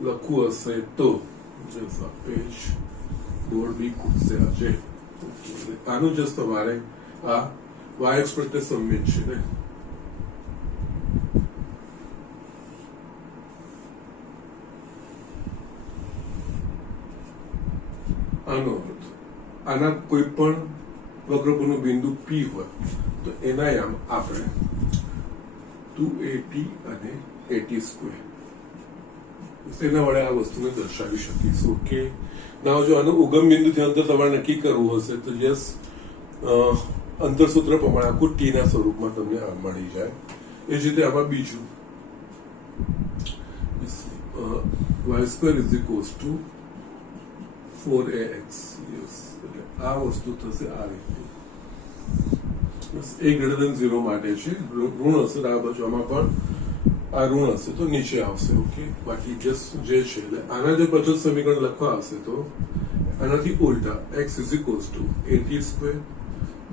લખવું હશે તો जैसा पेज बोर्ड भी खुद से आ जाए आनु जस्ट તમારે આ y એક્સપ્રેશન સબમિટ છે ને આનો અર્થ આના કોઈ પણ વક્રપરનું બિંદુ P હોય તો એના યામ આપણે 2at અને 80 સ્ક્વેર એના વડે આ વસ્તુને દર્શાવી શકીશું ઓકે ના જો આનું ઉગમ બિંદુથી અંતર તમારે નક્કી કરવું હશે તો યસ અંતરસૂત્ર પ્રમાણે આખું ટી ના સ્વરૂપમાં તમને આ મળી જાય એ જ રીતે આમાં બીજું y² is equals to 4ax yes એટલે આ વસ્તુ થશે આ રીતે a greater than 0 માટે છે ઋણ હશે આ બાજુ આમાં પણ આ ઋણ હશે તો નીચે આવશે ઓકે બાકી જસ્ટ જે છે એટલે આના જે પ્રચલ સમીકરણ લખવા હશે તો આનાથી ઉલટા x is equals to 80 square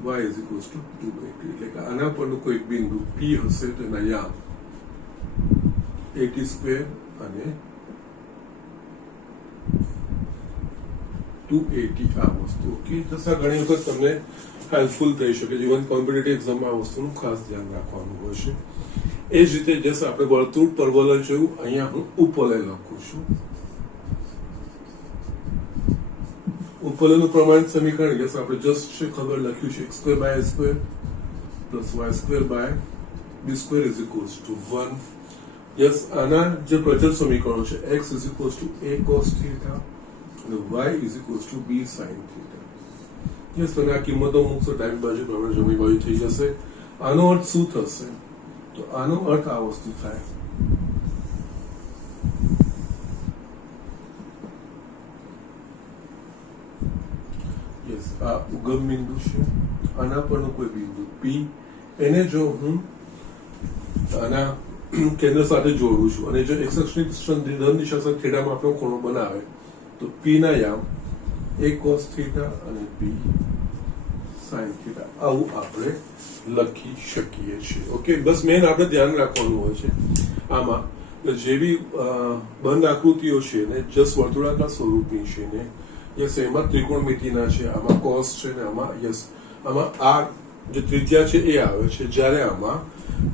y is equals to 280 એટલે કે આના પરનું કોઈ બિંદુ p હશે તો એના યામ 80 સ્ક્વેર અને 280 આ વસ્તુ ઓકે જસ્ટ આ ઘણી વખત તમને હેલ્પફુલ થઈ શકે જીવન કોમ્પિટિટિવ એક્ઝામમાં આ વસ્તુનું ખાસ ધ્યાન રાખવાનું હોય છે એ જ રીતે જસ્ટ આપણે વર્તુળ પરવલય જોયું અહીંયા હું ઉપવલય લખું છું ઉપવલયનું પ્રમાણિત સમીકરણ જસ્ટ આપણે જસ્ટ છે ખબર લખ્યું છે x² by a² plus y² by b² is equals to 1 yes આના જે પ્રચલ સમીકરણો છે x is equals to a cos theta અને y is equals to b sin theta yes તમે આ કિંમતો મૂકશો ડાબી બાજુ પ્રમાણે જમણી બાજુ થઈ જશે આનો અર્થ શું થશે તો આનો અર્થ આ વસ્તુ થાય યસ આ ઉગમ બિંદુ છે આના પરનું કોઈ બિંદુ P એને જો હું આના કેન્દ્ર સાથે જોડું છું અને જો x અક્ષની ધન દિશા સાથે થીટામાં આપણો ખૂણો બનાવે તો P ના યામ a cos theta અને b sin theta આવું આપણે લખી શકીએ છીએ ઓકે બસ મેન આપણે ધ્યાન રાખવાનું હોય છે આમાં જે બી બંધ આકૃતિઓ છે ને જસ્ટ વર્તુળાકાર સ્વરૂપની છે ને યસ એમાં ત્રિકોણમિતિના છે આમાં કોસ છે ને આમાં યસ આમાં r જે ત્રિજ્યા છે એ આવે છે જ્યારે આમાં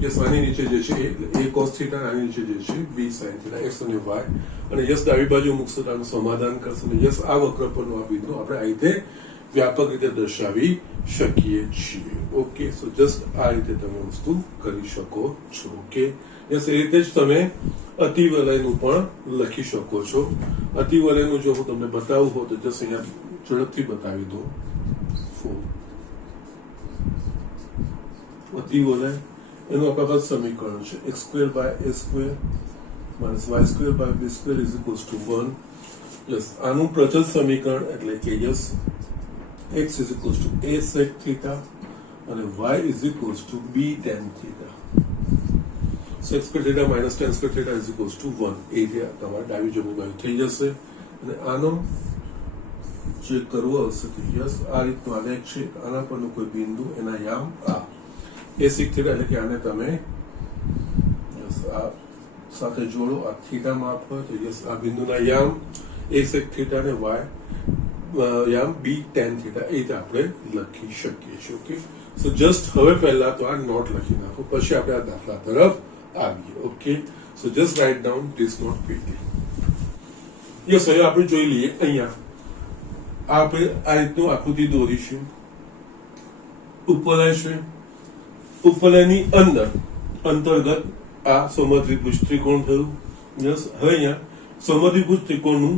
યસ આની નીચે જે છે a cos theta આની નીચે જે છે b sin theta x અને y અને યસ ડાબી બાજુ મૂકશો તો આનું સમાધાન કરશે અને યસ આ વક્ર પરનું આ બિંદુ આપણે આ રીતે વ્યાપક રીતે દર્શાવી શકીએ છીએ ઓકે સો જસ્ટ આ રીતે તમે વસ્તુ કરી શકો છો ઓકે યસ એ રીતે જ તમે અતિવલયનું પણ લખી શકો છો અતિવલયનું જો હું તમને બતાવું હોય તો જસ્ટ અહીંયા ઝડપથી બતાવી દો અતિવલય એનું આપણા પાસે સમીકરણ છે x² by a² minus y² by b² is equals to 1 yes આનું પ્રચલ સમીકરણ એટલે કે yes x is equals to a sec theta and y is equals to b tan theta. Sec square theta minus tan square theta is equals to 1. Area તમારે ડાબી જમણી બાજુ થઈ જશે અને આનો જે કરવો હશે કે યસ આ રીતનું આલેખ છે આના પરનું કોઈ બિંદુ એના યામ આ a sec theta એટલે કે આને તમે યસ આ સાથે જોડો આ થીટા માપ હોય તો યસ આ બિંદુના યામ a sec theta અને y યામ b tan theta એ રીતે આપણે લખી શકીએ છીએ ઓકે સો જસ્ટ હવે પહેલા તો આ નોટ લખી નાખો પછી આપણે આ દાખલા તરફ આવીએ okay so just write down this note quickly yes હવે આપણે જોઈ લઈએ અહીંયા આપણે આ રીતનું આકૃતિ દોરીશું ઉપવલય છે ઉપવલયની અંદર અંતર્ગત આ સમદ્વિભુજ ત્રિકોણ થયું યસ હવે અહીંયા સમદ્વિભુજ ત્રિકોણનું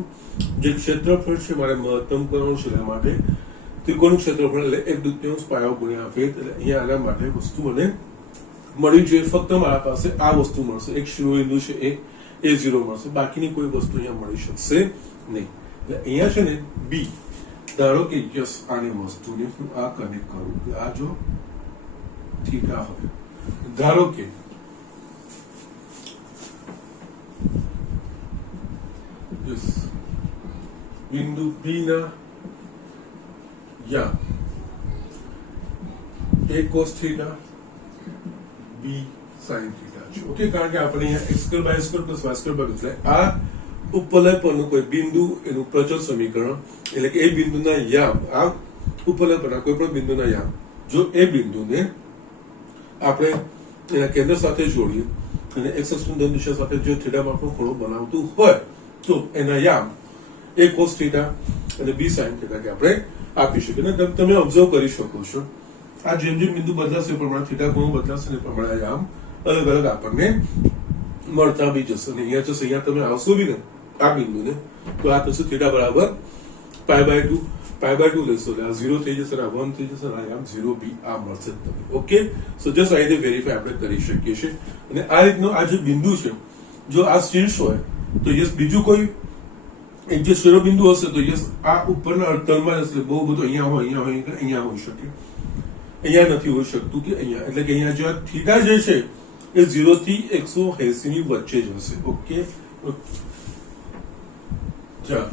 જે ક્ષેત્રફળ છે મારે મહત્તમ કરવાનું છે એના માટે ત્રિકોણનું ક્ષેત્રફળ એટલે 1/2 પાયો ગુણ્યા વેધ એટલે અહીંયા આના માટે વસ્તુ મને મળી જોઈએ ફક્ત મારા પાસે આ વસ્તુ મળશે એક શિરોબિંદુ છે એ a0 મળશે બાકીની કોઈ વસ્તુ અહીંયા મળી શકશે નહીં એટલે અહીંયા છે ને b ધારો કે યસ આની વસ્તુને હું આ કનેક્ટ કરું કે આ જો થીટા હોય ધારો કે યસ બિંદુ B ના યા a cos theta b sin theta છે ઓકે કારણ કે આપણે અહીંયા x² by a² plus y² by એટલે આ ઉપરલય પરનું કોઈ બિંદુ એનું પ્રચલ સમીકરણ એટલે કે એ બિંદુના યામ આ ઉપરલય પરના કોઈ પણ બિંદુના યામ જો એ બિંદુને આપણે એના કેન્દ્ર સાથે જોડીએ અને એક્સ અક્ષની ધન દિશા સાથે જો થીટામાં પણ ખૂણો બનાવતું હોય તો એના યામ એ કોસ થીટા અને બી સાઇન થીટા કે આપણે આપી શકીએ અને તમે ઓબ્ઝર્વ કરી શકો છો આ જેમ જેમ બિંદુ બદલાશે એ પ્રમાણે થીટા ખૂણો બદલાશે ને એ પ્રમાણે આ યામ અલગ અલગ આપણને મળતા બી જશે અને અહીંયા જશે અહીંયા તમે આવશો બી ને આ બિંદુને તો આ થશે થીટા બરાબર π/2 π/2 લેશો એટલે આ 0 થઈ જશે આ 1 થઈ જશે આ 0 બી આ મળશે તમને ઓકે સો જસ્ટ આ રીતે વેરીફાઈ આપણે કરી શકીએ છીએ અને આ રીતનો આ જે બિંદુ છે જો આ શીર્ષ હોય તો યસ બીજું કોઈ એક જે શિરોબિંદુ હશે તો યસ આ ઉપરના અડધમાં હશે બહુ બધું અહીંયા હોય અહીંયા હોઈ શકે અહીંયા નથી હોઈ શકતું કે અહીંયા એટલે કે અહીંયા જો આ થીટા જે છે એ 0 થી 180 ની વચ્ચે જ હશે ઓકે ચાલો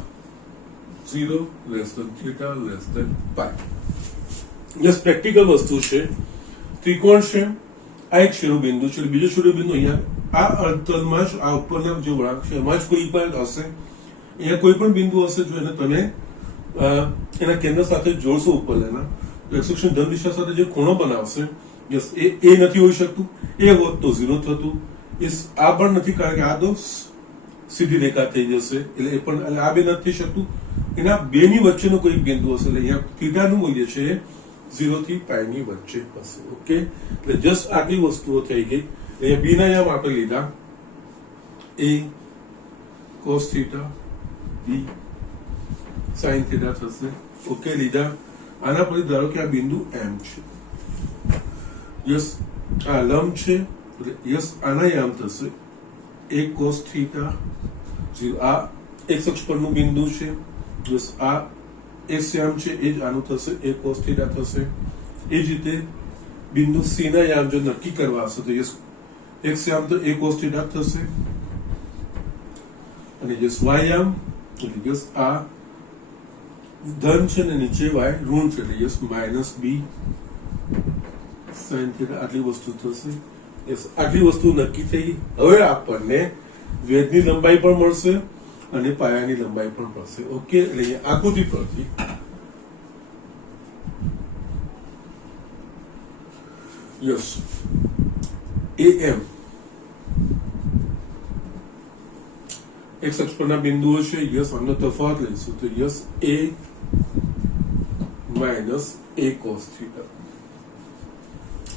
0 less than theta less than pi yes practical વસ્તુ છે ત્રિકોણ છે આ એક શિરોબિંદુ છે બીજો શિરોબિંદુ અહીંયા આ અર્ધતલમાં જ આ ઉપરના જે વળાંક છે એમાં જ કોઈ પણ હશે અહીંયા કોઈ પણ બિંદુ હશે જો એને તમે એના કેન્દ્ર સાથે જોડશો ઉપરના તો એક્સ અક્ષની ધન દિશા સાથે જે ખૂણો બનાવશે યસ એ નથી હોઈ શકતું એ હોત તો 0 થતું આ પણ નથી કારણ કે આ તો સીધી રેખા થઈ જશે એટલે એ પણ એટલે આ બે નથી થઈ શકતું એના બે ની વચ્ચેનો કોઈ બિંદુ હશે એટલે અહીંયા થીટાનું મૂલ્ય છે 0 થી π ની વચ્ચે હશે ઓકે એટલે જસ્ટ આટલી વસ્તુઓ થઈ ગઈ અહીંયા બી ના યામ આપણે લીધા a cos theta b sin theta થશે ઓકે લીધા આના પછી ધારો કે આ બિંદુ m છે યસ આ લંબ છે યસ આના યામ થશે a cos થીટા 0 આ x અક્ષ પરનું બિંદુ છે યસ આ x યામ છે એ જ આનું થશે a cos થીટા થશે એ જ રીતે બિંદુ c ના યામ જો નક્કી કરવા હશે તો યસ x યામ તો a cos થીટા થશે અને યસ y યામ એટલે યસ આ ધન છે ને નીચે y ઋણ છે એટલે yes minus b sin theta આટલી વસ્તુ થશે યસ આટલી વસ્તુ નક્કી થઈ હવે આપણને વેધની લંબાઈ પણ મળશે અને પાયાની લંબાઈ પણ મળશે ઓકે એટલે અહીંયા આકૃતિ પરથી યસ am x અક્ષ પરના બિંદુઓ છે યસ આનો તફાવત લઈશું તો yes a minus a cos theta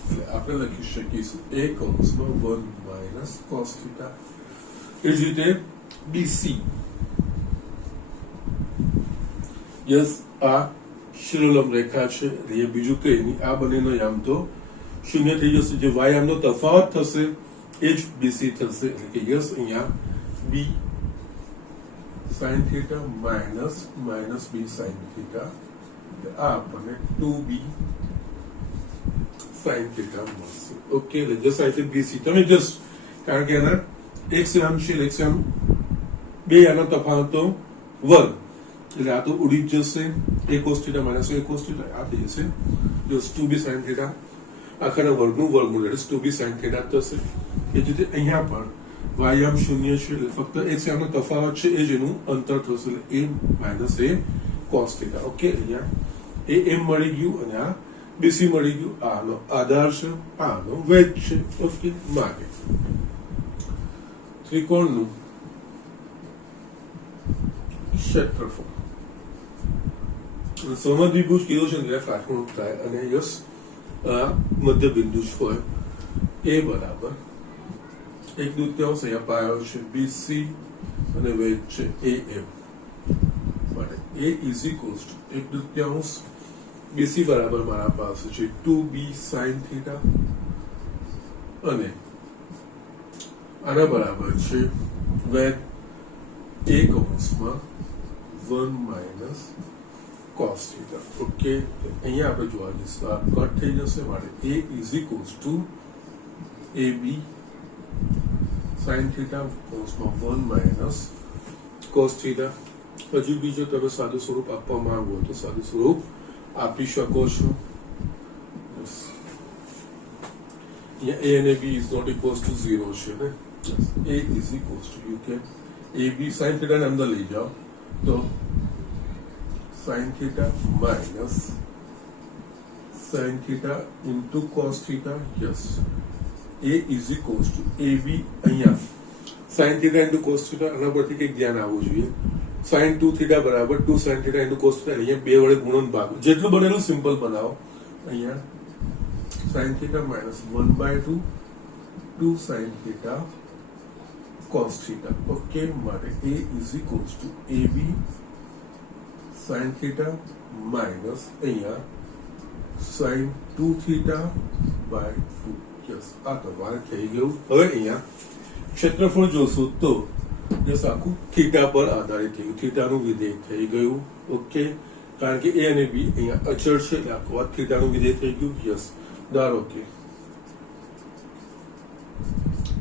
એટલે આપણે લખી શકીશું a કૌંસમાં 1 minus cos થીટા એ જ રીતે bc યસ આ શિરોલંબ રેખા છે એટલે બીજું કઈ નહીં આ બંનેનો યામ તો શૂન્ય થઈ જશે જે y યામનો તફાવત થશે એ જ bc થશે એટલે કે યસ અહીંયા b sin theta minus b sin theta આ આપણને 2b sin થીટા મળશે ઓકે એટલે જસ્ટ આ રીતે bc તમે જસ્ટ કારણ કે આના x યામ છે x યામ બે આના તફાવતો વર્ગ એટલે આ તો ઉડી જ જશે a cos theta minus a cos theta આ થઈ જશે જસ્ટ 2b sin થીટા આખરના વર્ગનું વર્ગમૂળ એટલે 2b sin થીટા થશે એ જ રીતે અહીંયા પણ y યામ શૂન્ય છે એટલે ફક્ત x યામનો તફાવત છે એ જ એનું અંતર થશે એટલે a minus a cos theta okay અહીંયા એ m મળી ગયું અને આ bc મળી ગયું આનો આધાર છે આનો વેધ છે ઓકે માગે ત્રિકોણનું ક્ષેત્રફળ સમદ્વિભુજ કીધું છે ને કાટખૂણું થાય અને યસ મધ્ય બિંદુ જ હોય એ બરાબર 1/2 અહીંયા પાયો છે bc અને વેધ છે am માટે a is equals to 1/2 bc બરાબર મારા પાસે છે 2b sin થીટા અને આના બરાબર છે વેધ a કૌંસમાં 1 minus cos થીટા ઓકે અહીંયા આપણે જોવા જઈશું આ કટ થઈ જશે માટે a is equals to ab sin theta કૌંસમાં 1 minus cos થીટા હજુ બીજો તમે સાદું સ્વરૂપ આપવા માંગો તો સાદું સ્વરૂપ આપી શકો છો અહીંયા a અને b is not equals to 0 છે ને a is equals to you can a b sine theta ने अंदर ले जाओ तो sine theta minus sine theta into cos theta yes a is equals to a b अहिया sine theta into cos theta आना परथी कंईक ध्यान आववुं जोईए साइन 2 थीटा बराबर 2 sine theta into cos theta अहिया 2 वडे गुणन भाग जेटલું બનેલું સિમ્પલ બનાવો अहिया sine theta minus 1/2 2 sine theta cos theta okay माटे a is equals to ab sin theta minus અહીંયા sin 2 theta by 2 yes આ તમારે થઈ ગયું હવે અહીંયા ક્ષેત્રફળ જોશું તો જસ આખું થીટા પર આધારિત થયું થીટાનું વિધેય થઈ ગયું ઓકે કારણ કે a અને b અહીંયા અચળ છે એટલે આખું થીટાનું વિધેય થઈ ગયું યસ ધારો કે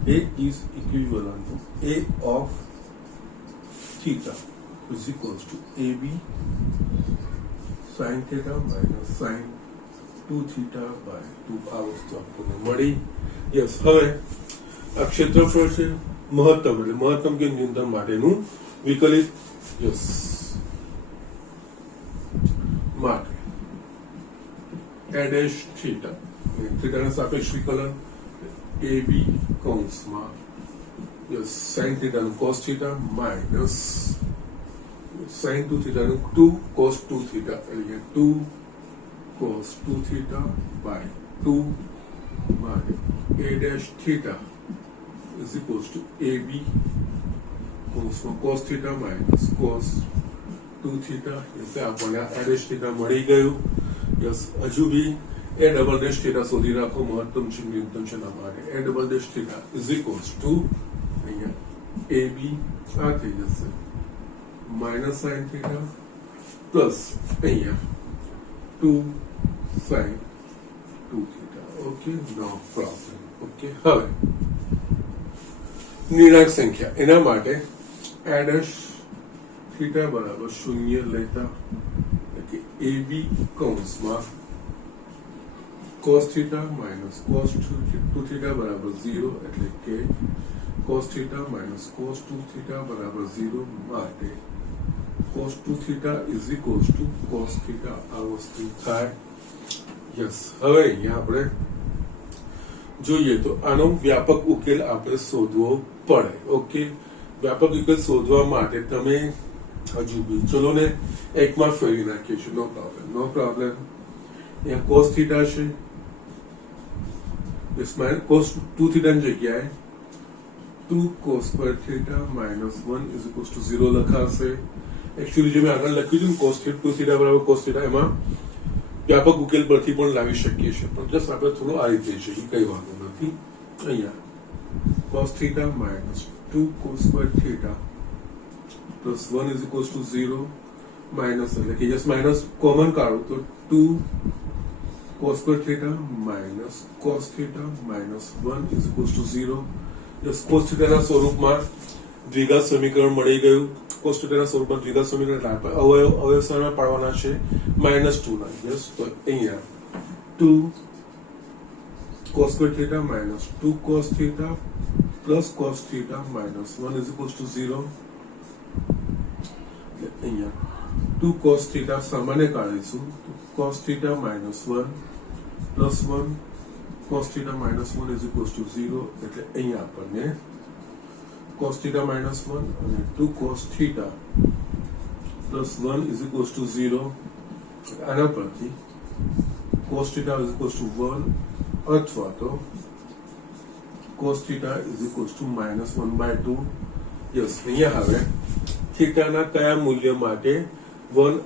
A is equivalent to A of theta is equals to AB sin theta minus sin 2 theta by 2 આ વસ્તુ આપણને મળી યસ હવે આ ક્ષેત્રફળ છે મહત્તમ એટલે મહત્તમ કે ન્યૂનતમ માટેનું વિકલિત યસ માટે a dash theta થીટાના સાપેક્ષ વિકલન AB કૌંસમાં yes sin theta નું cos theta minus sin 2 theta નું 2 cos 2 theta એટલે 2 cos 2 theta by 2 માટે a dash theta is equals to AB કૌંસમાં cos theta minus cos 2 theta એટલે આપણને a dash theta મળી ગયું yes હજુ બી a double dash theta શોધી રાખો મહત્તમ છે ન્યૂનતમ છે ના માટે a double dash theta is equals to અહીંયા ab આ થઈ જશે minus sin theta plus અહીંયા 2 sin 2 theta okay no problem okay હવે નિર્ણાયક સંખ્યા એના માટે a dash theta બરાબર 0 લેતા એટલે ab કૌંસમાં cos theta minus cos 2 theta बराबर 0 એટલે કે cos theta minus cos 2 theta बराबर 0 માટે cos 2 theta is equals to cos theta આ વસ્તુ થાય યસ હવે અહીંયા આપણે જોઈએ તો આનો વ્યાપક ઉકેલ આપણે શોધવો પડે ઓકે વ્યાપક ઉકેલ શોધવા માટે તમે હજુ બી ચલો ને એકમાં ફેરવી નાખીશું નો પ્રોબ્લેમ અહીંયા cos theta છે इसमें cos 2 थीटा की जगह 2 cos square theta minus 1 is equals to 0 લખા છે एक्चुअली જે મેં આગળ લખ્યું છે cos 2 theta બરાબર cos theta એમાં વ્યાપક ઉકેલ પરથી પણ લાવી શકીએ છીએ પણ જસ્ટ આપણે થોડું આ રીતે છે કઈ વાંધો નથી અહીંયા cos theta minus 2 cos square theta plus 1 is equals to 0 minus એટલે કે જસ્ટ માઇનસ કોમન કાઢો તો 2 cos square theta minus cos theta minus 1 is equals to 0 yes cos theta ના સ્વરૂપમાં દ્વિઘાત સમીકરણ મળી ગયું cos theta ના સ્વરૂપમાં દ્વિઘાત સમીકરણ અવયવ સરળ પાડવાના છે -2 ના yes તો અહીંયા 2 cos square theta minus 2 cos theta plus cos theta minus 1 is equals to 0 અહીંયા 2 cos theta સામાન્ય કાઢીશું cos theta minus 1 plus 1 cos theta minus 1 is equals to 0 એટલે અહીંયા આપણને cos theta minus 1 અને 2 cos theta plus 1 is equals to 0 આના પરથી cos theta is equals to 1 અથવા તો cos theta is equals to minus 1/2 yes અહીંયા હવે થીટાના કયા મૂલ્ય માટે 1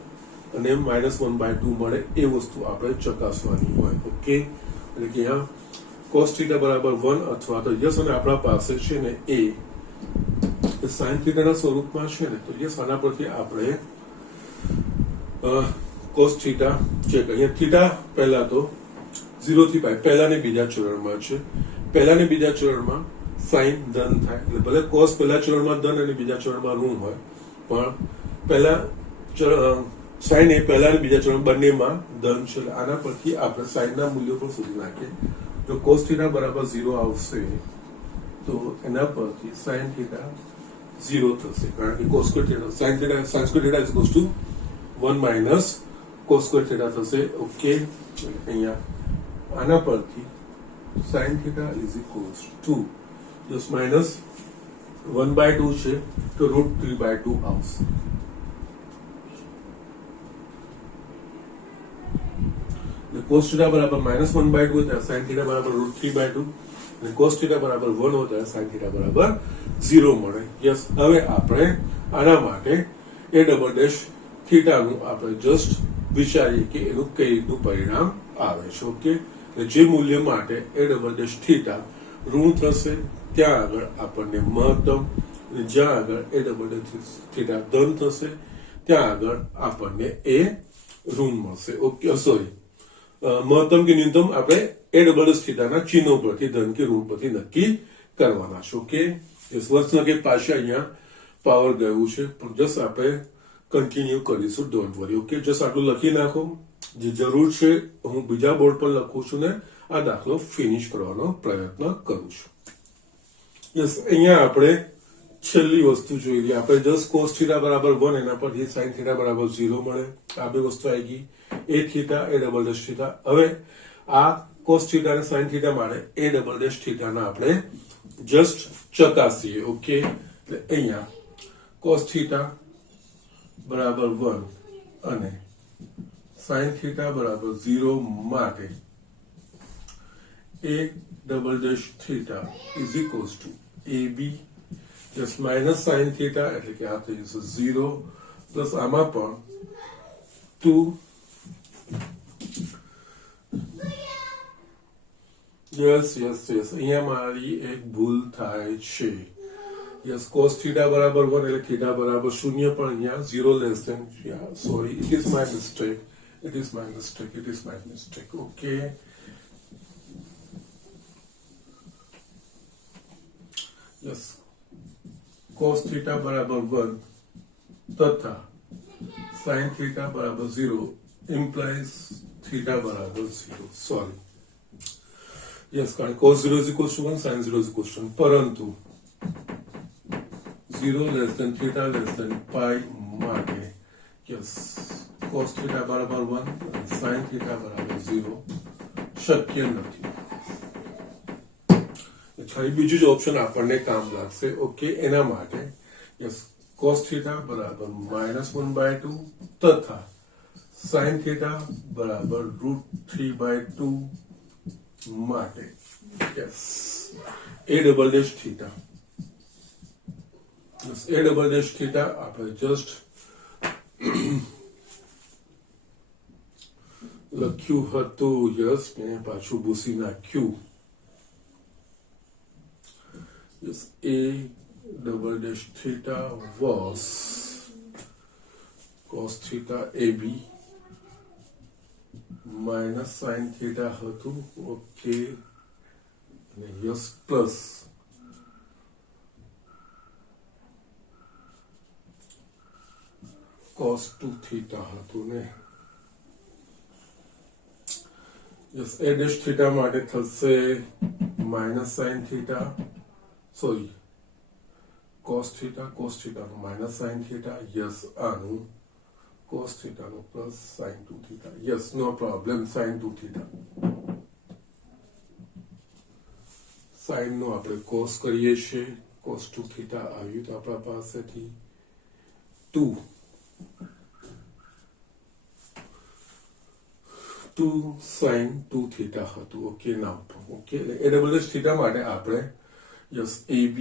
અને -1/2 મળે એ વસ્તુ આપણે ચકાસવાની હોય ઓકે એટલે કે અહીંયા cos theta બરાબર 1 અથવા તો યસ અને આપણા પાસે છે ને a sin theta ના સ્વરૂપમાં છે ને તો યસ આના પરથી આપણે cos theta ચેક અહીંયા થીટા પહેલા તો 0 થી π પહેલા ને બીજા ચરણમાં છે પહેલા ને બીજા ચરણમાં sin ધન થાય એટલે ભલે cos પહેલા ચરણમાં ધન અને બીજા ચરણમાં ઋણ હોય પણ પહેલા sin એ પહેલા અને બીજા ચરણ બંનેમાં ધન છે આના પરથી આપણે sin ના મૂલ્યો પર શોધી નાખીએ તો cos theta બરાબર 0 આવશે તો એના પરથી sin theta 0 થશે કારણ કે cos square theta sin square theta is equals to 1 minus cos square theta થશે. ઓકે, અહીંયા આના પરથી sin theta is equals to just minus 1/2 છે તો √3/2 આવશે. cos theta બરાબર -1/2 હોય ત્યારે sin theta બરાબર √3/2 અને cos theta બરાબર 1 હોય ત્યારે sin theta બરાબર 0 મળે. યસ, હવે આપણે આના માટે a ડબલ ડેશ થીટા નું આપણે જસ્ટ વિચારીએ કે એનું કઈ રીતનું પરિણામ આવે છે. ઓકે, જે મૂલ્ય માટે a ડબલ ડેશ થીટા ઋણ થશે ત્યાં આગળ આપણને મહત્તમ, અને જ્યાં આગળ a ડબલ ડેશ થીટા ધન થશે ત્યાં આગળ આપણને એ ઋણ મળશે. ઓકે, સોરી, મહત્તમ કે ન્યૂનતમ આપણે એ ડબલ ડેશ થીટાના ચિહ્નો પરથી ધન કે ઋણ પરથી નક્કી કરવાના છે. ઓકે, એ વર્ષના કે પાછા અહીંયા પાવર ગયું છે પણ જસ્ટ આપણે કન્ટિન્યુ કરીશું, ડોન્ટ વરી. ઓકે, જસ્ટ આટલું લખી નાખો, જે જરૂર છે હું બીજા બોર્ડ પર લખું છું ને આ દાખલો ફિનિશ કરવાનો પ્રયત્ન કરું છું. યસ, અહીંયા આપણે છેલ્લી વસ્તુ જોઈ લઈએ. આપણે જસ્ટ cos થીટા બરાબર 1 એના પરથી sin થીટા બરાબર 0 મળે. આ બે વસ્તુ આવી ગઈ, a theta a double dash theta. હવે આ cos થીટા અને sin થીટા માટે a ડબલ ડેશ થીટાના આપણે જસ્ટ ચકાસીએ. ઓકે, એટલે અહીંયા cos થીટા બરાબર 1 અને sin થીટા બરાબર 0 માટે a double dash theta is equals to ab just minus sin theta એટલે કે આ થઈ જશે 0 પ્લસ આમાં પણ 2 યસ અહીંયા મારી એક ભૂલ થાય છે. યસ, cos theta બરાબર 1 એટલે theta બરાબર 0 પણ અહીંયા 0 less than, sorry, it is my mistake. Okay, yes, cos theta બરાબર 1 તથા sin theta બરાબર 0 implies theta બરાબર 0. સોરી, યસ, કારણ cos 0 is equals to 1, sin 0 is equals to 1, પરંતુ 0 less than theta less than pi માટે યસ cos theta બરાબર 1 અને sin theta બરાબર 0 શક્ય નથી. ખાલી બીજું જ ઓપ્શન આપણને કામ લાગશે. ઓકે, એના માટે યસ cos થીટા બરાબર -1/2 તથા sin થીટા બરાબર √3/2 માટે yes a double dash theta, yes a double dash theta આપણે જસ્ટ લખ્યું હતું. યસ, મેં પાછું ભૂસી નાખ્યું. Yes, a double dash theta was cos theta ab minus sin theta હતું. ઓકે, અને યસ પ્લસ cos 2 theta હતું ને. યસ, a dash theta માટે થશે minus sin theta, sorry, cos theta નું minus sin theta, યસ આનું cos theta નું plus sin 2 theta. યસ, નો પ્રોબ્લેમ. sin 2 theta, sin નો આપણે cos કરીએ છીએ, cos 2 theta આવ્યું તો આપણા પાસેથી 2 sin 2 theta હતું. ઓકે, નામ ઓકે, એ ડબલ ડેશ થીટા માટે આપણે yes ab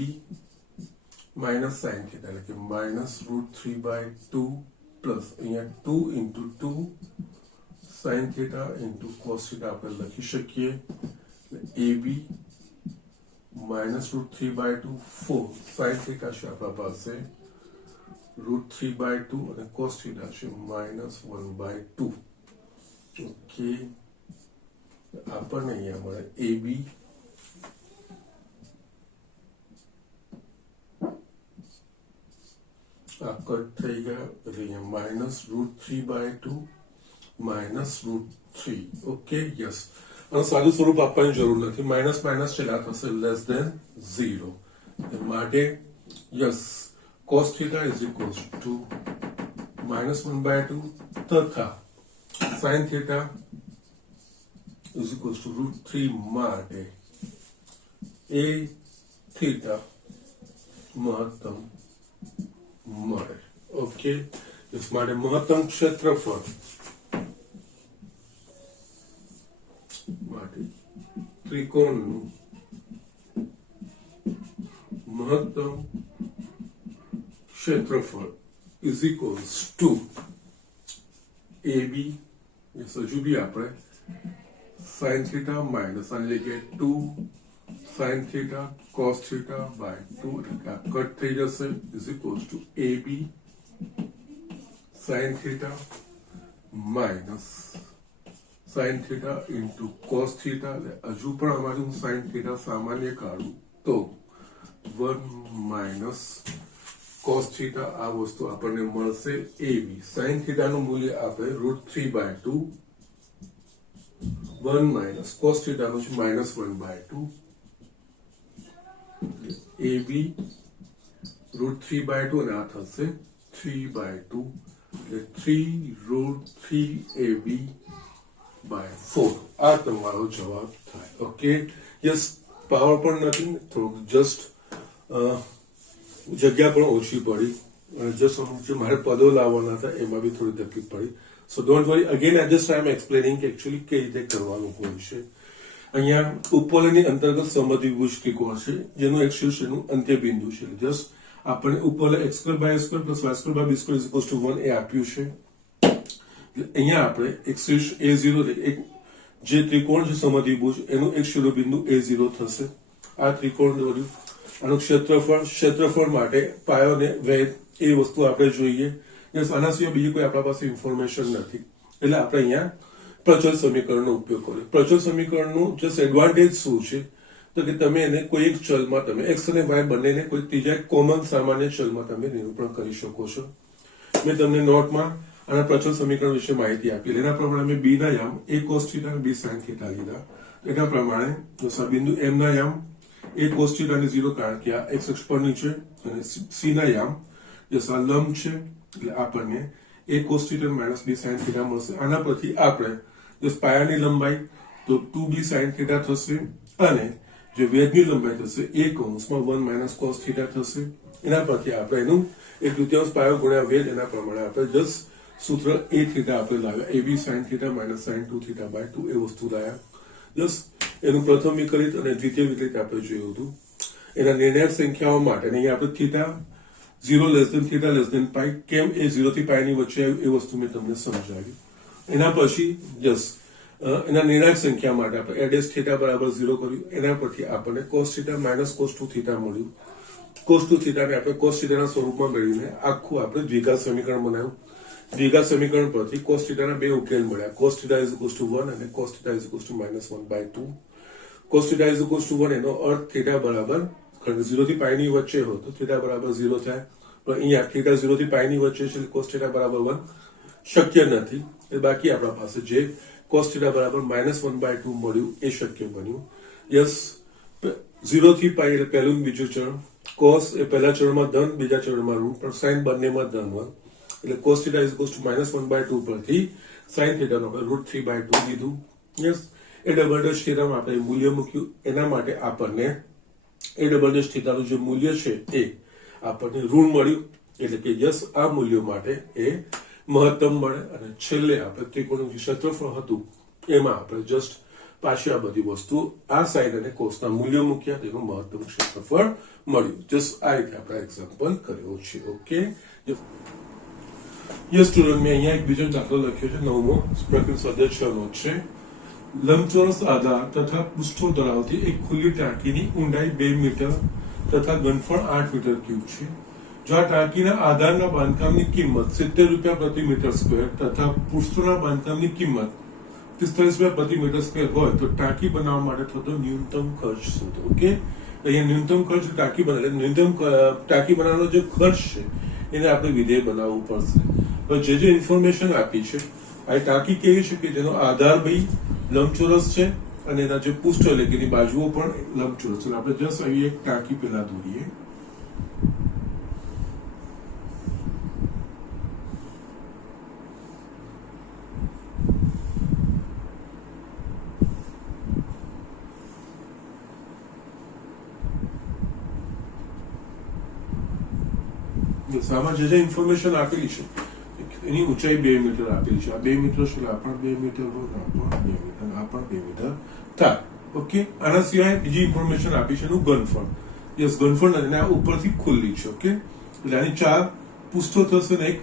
minus sin theta એટલે કે -√3/2 પ્લસ અહીંયા 2 into 2 sin theta into cos theta આપણે લખી શકીએ. ab -√3/2 4 sin theta છે આપણા પાસે √3/2 અને cos theta છે -1/2. ઓકે, આપણને અહીંયા મળે ab આ કટ થઈ ગયા એટલે અહીંયા -√3/2 -√3. ઓકે, યસ, અને સાદું સ્વરૂપ આપવાની જરૂર નથી. માઇનસ માઇનસ છે આ થશે લેસ ધેન 0 માટે yes cos theta is equals to -1/2 તથા sin theta is equals to √3 માટે a theta મહત્તમ મળે. ઓકે, ਇਸ માટે મહત્તમ ક્ષેત્રફળ માટે ત્રિકોણનું મહત્તમ ક્ષેત્રફળ is equals to AB, હજુ બી આપણે sin theta minus આની જગ્યાએ 2 sin theta cos theta by 2 એટલે આ કટ થઈ જશે is equals to AB sin theta minus sin theta into cos theta. હજુ પણ અમારે હું sin theta સામાન્ય કાઢું તો 1 minus cos theta આ વસ્તુ આપણને મળશે AB. sin theta નું મૂલ્ય આપણે √3/2 1 minus cos theta નું છે -1/2 AB √3/2 અને આ થશે 3/2 એટલે 3√3AB/4 આ તમારો જવાબ થાય. ઓકે, યસ, પાવર પણ નથી, થોડુંક જસ્ટ જગ્યા પણ ઓછી પડી અને જસ્ટ જે મારે પદો લાવવાના હતા એમાં બી થોડી તકલીફ પડી. So don't worry, again I just I am explaining કે એકચ્યુઅલી કઈ રીતે કરવાનું હોય છે. અહીંયા ઉપવલયની અંતર્ગત સમદ્વિભુજ ત્રિકોણ છે જેનું એક શીર્ષનું અંત્યબિંદુ છે. જસ્ટ આપણે ઉપવલય x² + y² + y²/b² 1 એ આપ્યું છે. અહીંયા આપણે એક શીર્ષ a0 એક જે ત્રિકોણ છે સમદ્વિભુજ એનું એક શિરોબિંદુ a0 થશે. આ ત્રિકોણ દોર્યું, આનું ક્ષેત્રફળ માટે પાયો ને વેધ એ વસ્તુ આપણે જોઈએ. આના સિવાય બીજી કોઈ આપણા પાસે ઇન્ફોર્મેશન નથી એટલે આપણે અહીંયા પ્રચલ સમીકરણનો ઉપયોગ કર્યો. પ્રચલ સમીકરણનું જસ્ટ એડવાન્ટેજ શું છે તો કે તમે એને કોઈ એક ચલમાં તમે x અને y બંનેને કોઈ ત્રીજા કોમન સામાન્ય ચલમાં તમે નિરૂપણ કરી શકો છો. મેં તમને નોટમાં આના પ્રચલ સમીકરણ વિશે માહિતી આપી. એના પ્રમાણે મેં b ના યામ a cos theta અને b sin theta લીધા. એના પ્રમાણે બિંદુ m ના યામ a cos theta ને 0 કારણ કે આ x અક્ષ પરની છે અને c ના યામ જે લંબ છે એટલે આપણને a cos theta - b sin theta મળશે. આના પરથી આપણે જો પાયાની લંબાઈ તો 2b sin theta થશે અને જે વેધની લંબાઈ થશે a કૌંસમાં 1 - cos theta થશે. એના પરથી આપણે એનું 1/3 પાયો ગુણ્યા વેધ એના પ્રમાણે આપણે જસ્ટ સૂત્ર a theta આપણે લાવ્યા ab sin theta - sin 2 theta/2 એ વસ્તુ લાવ્યા. જસ્ટ એનું પ્રથમ વિકલિત અને દ્વિતીય વિકલિત આપણે જોયું હતું. એના નિર્ણાયક સંખ્યાઓ માટે અહીંયા આપણે theta 0 less than theta less than pi કેમ એ 0 થી પાઈ ની વચ્ચે આવ્યું એ વસ્તુ મેં તમને સમજાવી. એના પછી એના નિર્ણાયક સંખ્યા માટે આપણે a' થીટા બરાબર 0 કર્યું. એના પરથી આપણને cos theta - cos 2 theta મળ્યું. cos 2 theta ને આપણે cos theta ના સ્વરૂપમાં મેળવીને આખું આપણે દ્વિઘાત સમીકરણ બનાવ્યું. દ્વિઘાત સમીકરણ પરથી cos theta ના બે ઉકેલ મળ્યા. cos theta = 1 અને cos theta = -1/2. cos theta = 1 એનો અર્થ થીટા બરાબર 0 થી પાઈ ની વચ્ચે હોય તો થીટા બરાબર 0 થાય. પણ અહીંયા થીટા 0 થી પાઈ ની વચ્ચે છે cos theta બરાબર 1 શક્ય નથી. એ બાકી આપણા પાસે જે cos theta બરાબર -1/2 મળ્યું એ શક્ય બન્યું. યસ, 0 થી પાઈ એટલે પહેલું બીજું ચરણ. cos એ પહેલા ચરણમાં ધન, બીજા ચરણમાં ઋણ, પણ sin બંનેમાં ધન હોય એટલે cos theta = -1/2 પરથી sin theta નો આપણે √3/2 લીધું. યસ, એ ડબલ ડેશ થીટામાં આપણે મૂલ્ય મૂક્યું. એના માટે આપણને એ ડબલ ડેશ થીટાનું જે મૂલ્ય છે એ આપણને ઋણ મળ્યું એટલે કે યસ આ મૂલ્યો માટે એ મહત્તમ મળે. અને છેલ્લે આપણે ત્રિકોણનું જે ક્ષેત્રફળ હતું એમાં આપણે જસ્ટ પાછી આ બધી વસ્તુ આ સાઈડ અને કોસના મૂલ્યો મૂક્યા, તેનું મહત્તમ ક્ષેત્રફળ મળ્યું. જસ્ટ આ રીતે આપણે એક્ઝામ્પલ કર્યો છે. ઓકે, યસ સ્ટુડન્ટ, મેં અહીંયા એક બીજો દાખલો લખ્યો છે 9મો પ્રકૃતિ સ્વાધ્યાય 6 નો છે. લંબચોરસ આધાર તથા પૃષ્ઠો ધરાવતી એક ખુલ્લી ટાંકીની ઊંડાઈ 2 મીટર તથા ઘનફળ 8 મીટર ક્યુબ છે. જો આ ટાંકીના આધારના બાંધકામની કિંમત 70 રૂપિયા પ્રતિ મીટર સ્ક્વેર તથા પૃષ્ઠોના બાંધકામની કિંમત 45 રૂપિયા પ્રતિ મીટર સ્ક્વેર હોય તો ટાંકી બનાવવા માટે થતો ન્યૂનતમ ખર્ચ શોધો. ઓકે, અહીંયા ન્યૂનતમ ખર્ચ ટાંકી બનાવે, ન્યૂનતમ ટાંકી બનાવવાનો જે ખર્ચ છે એને આપણે વિધેય બનાવવું પડશે. પણ જે ઇન્ફોર્મેશન આપી છે આ ટાંકી કેવી છે કે જેનો આધાર ભાઈ લંબચોરસ છે અને એના જે પૃષ્ઠ એટલે કે એની બાજુઓ પણ લંબચોરસ છે. આપણે જસ્ટ આવી એક ટાંકી પેલા દોરીએ. આમાં જે ઇન્ફોર્મેશન આપેલી છે એની ઊંચાઈ 2 મીટર આપેલી છે. આ 2 મીટર છે, આ પણ 2 મીટર હોય, આ પણ 2 મીટર, આ પણ 2 મીટર થાય. ઓકે, આના સિવાય બીજી ઇન્ફોર્મેશન આપી છે એનું ઘનફળ. યસ, ઘનફળ નથી, આ ઉપરથી ખુલ્લી છે. ઓકે, એટલે આની 4 પૃષ્ઠો થશે ને એક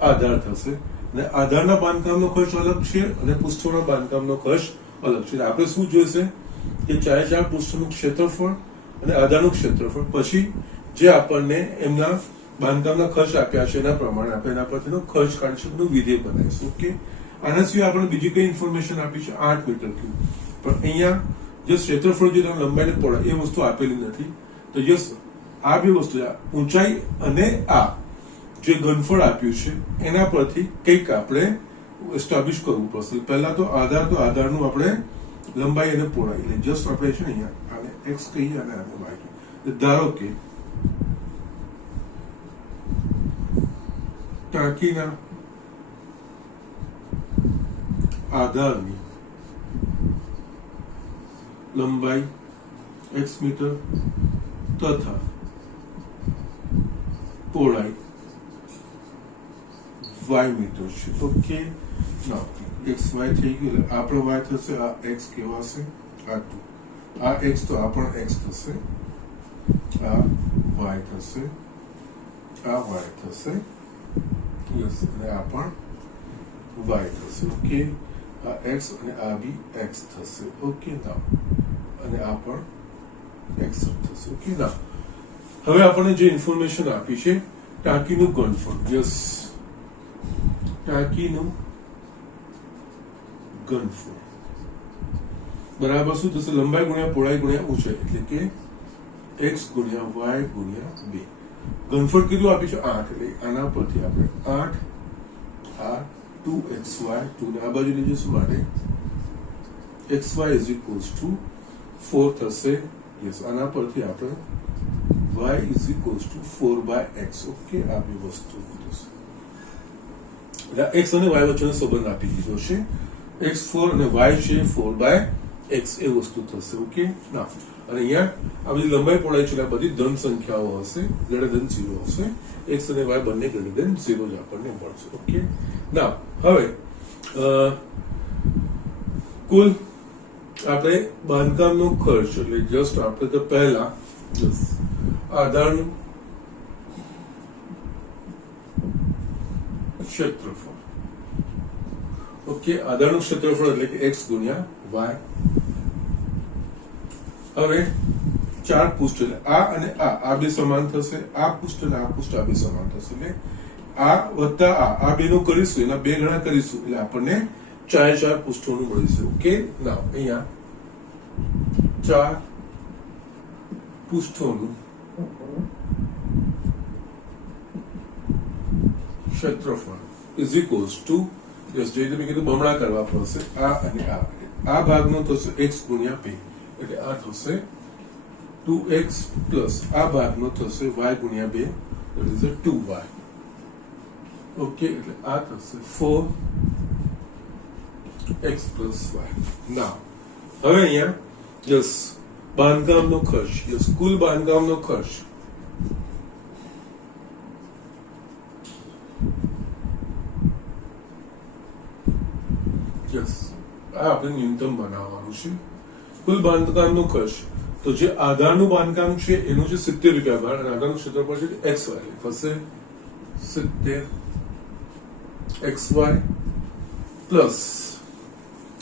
આધાર થશે. અને આધારના બાંધકામનો ખર્ચ અલગ છે અને પૃષ્ઠોના બાંધકામનો ખર્ચ અલગ છે. આપણે શું જોઈશે કે 4 પૃષ્ઠનું ક્ષેત્રફળ અને આધારનું ક્ષેત્રફળ, પછી જે આપણને એમના બાંધકામના ખર્ચ આપ્યા છે એના પ્રમાણે આપણે એના પરથી ખર્ચ કાઢીશું, વિધેય બનાવીશું. ઓકે, આના સિવાય આપણે બીજી કઈ ઇન્ફોર્મેશન આપી છે 8 મીટર ક્યુબ. પણ અહીંયા જે ક્ષેત્રફળ, જે લંબાઈને પહોળાઈ, એ વસ્તુ આપેલી નથી. તો યસ, આ બે વસ્તુ, ઊંચાઈ અને આ જે ઘનફળ આપ્યું છે એના પરથી કંઈક આપણે એસ્ટાબ્લિશ કરવું પડશે. પહેલા તો આધારનું આપણે લંબાઈ અને પહોળાઈ, એટલે જસ્ટ આપણે છે ને અહીંયા આને એક્સ કહીએ અને આને વાય કહીએ. ધારો કે ટાંકીના આધારની લંબાઈ x મીટર તથા પહોળાઈ y મીટર છે. ઓકે, નાઉ x y થઈ ગયું, એટલે આ પણ y થશે, આ x કહેવાશે, આ 2, આ x તો આ પણ x થશે, આ y થશે, આ y થશે, યસ, અને આ પણ y થશે. ઓકે, આ x અને આ બી x થશે. ઓકે, નાઉ અને આ પણ x થશે. ઓકે, નાઉ હવે આપણને જે ઇન્ફોર્મેશન આપી છે ટાંકીનું ઘનફળ. યસ, ટાંકીનું ઘનફળ બરાબર શું થશે? લંબાઈ ગુણ્યા પહોળાઈ ગુણ્યા ઊંચાઈ, એટલે કે x ગુણ્યા y ગુણ્યા 2. ઘનફળ કેટલું આપ્યું છે? 8. એટલે આના પરથી આપણે 8 આ 2xy 2 ને આ બાજુ લઈ જઈશું માટે xy is equals to 4 થશે. યસ, આના પરથી આપણે y is equals to 4/x. Okay, આ બે વસ્તુ થશે. એટલે x અને y વચ્ચેનો સંબંધ આપી દીધો છે. x 4 અને y છે 4/x, એ વસ્તુ થશે. ઓકે, ના, અને અહીંયા આ બધી લંબાઈ પહોળાઈ છે, આ બધી ધન સંખ્યાઓ હશે, > 0 હશે. x અને y બંને > 0 જ આપણને મળશે. ઓકે, ના, હવે કુલ આપણે બાંધકામનો ખર્ચ, એટલે જસ્ટ આપણે તો પહેલા આધારનું ક્ષેત્રફળ. ઓકે, આધારનું ક્ષેત્રફળ એટલે કે x ગુણ્યા y. હવે 4 પૃષ્ઠ, એટલે આ અને આ બે સમાન થશે, આ પૃષ્ઠ અને આ પૃષ્ઠ આ બે સમાન થશે, એટલે આ વત્તા આ બે નું કરીશું, એના 2 ગણા કરીશું, એટલે આપણને 4 પૃષ્ઠોનું મળશે. ઓકે, ના, અહીંયા 4 પૃષ્ઠોનું ક્ષેત્રફળ ઇઝ ઇક્વલ્સ ટુ, જે તમે કીધું બમણા કરવા પડશે, આ અને આ ભાગનો થશે x ગુણ્યા 2, એટલે આ થશે 2x પ્લસ આ ભાગનો થશે y ગુણ્યા 2, that is 2y. ઓકે, એટલે આ થશે 4x પ્લસ y. ના, હવે અહીંયા યસ બાંધકામનો ખર્ચ, યસ કુલ બાંધકામનો ખર્ચ યસ આ આપણે ન્યૂનતમ બનાવવાનું છે. કુલ બાંધકામનો ખર્ચ, તો જે આધારનું બાંધકામ છે એનું જે 70 રૂપિયા ભાડ અને આધારનું ક્ષેત્રફળ છે xy, થશે 70 xy પ્લસ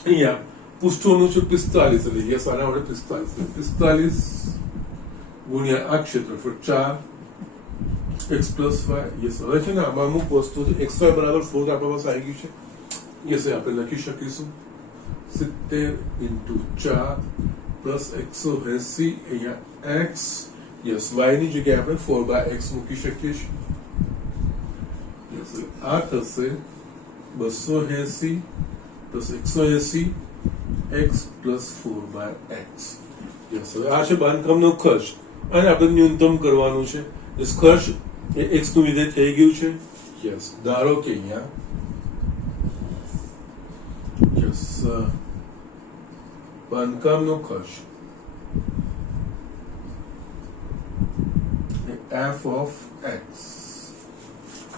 અહીંયા પૃષ્ઠોનું છે 45, એટલે યસ આના વડે 45 ગુણ્યા આ ક્ષેત્રફળ 4x પ્લસ y. યસ, હવે છે ને આમાં અમુક વસ્તુ છે, xy બરાબર 4 આપણા પાસે આવી ગયું છે. યસ, આપણે લખી શકીશું 70 into 4 પ્લસ 180, અહીંયા x, યસ y ની જગ્યાએ આપણે 4/x મૂકી શકીએ છીએ. યસ, આ થશે 280 plus 180 x plus 4/x. Yes, હવે આ છે બાંધકામનો ખર્ચ અને આપણે ન્યૂનતમ કરવાનું છે. યસ, ખર્ચ એ x નું વિધેય થઈ ગયું છે. યસ, ધારો કે અહીંયા યસ બાંધકામનો ખર્ચ f of x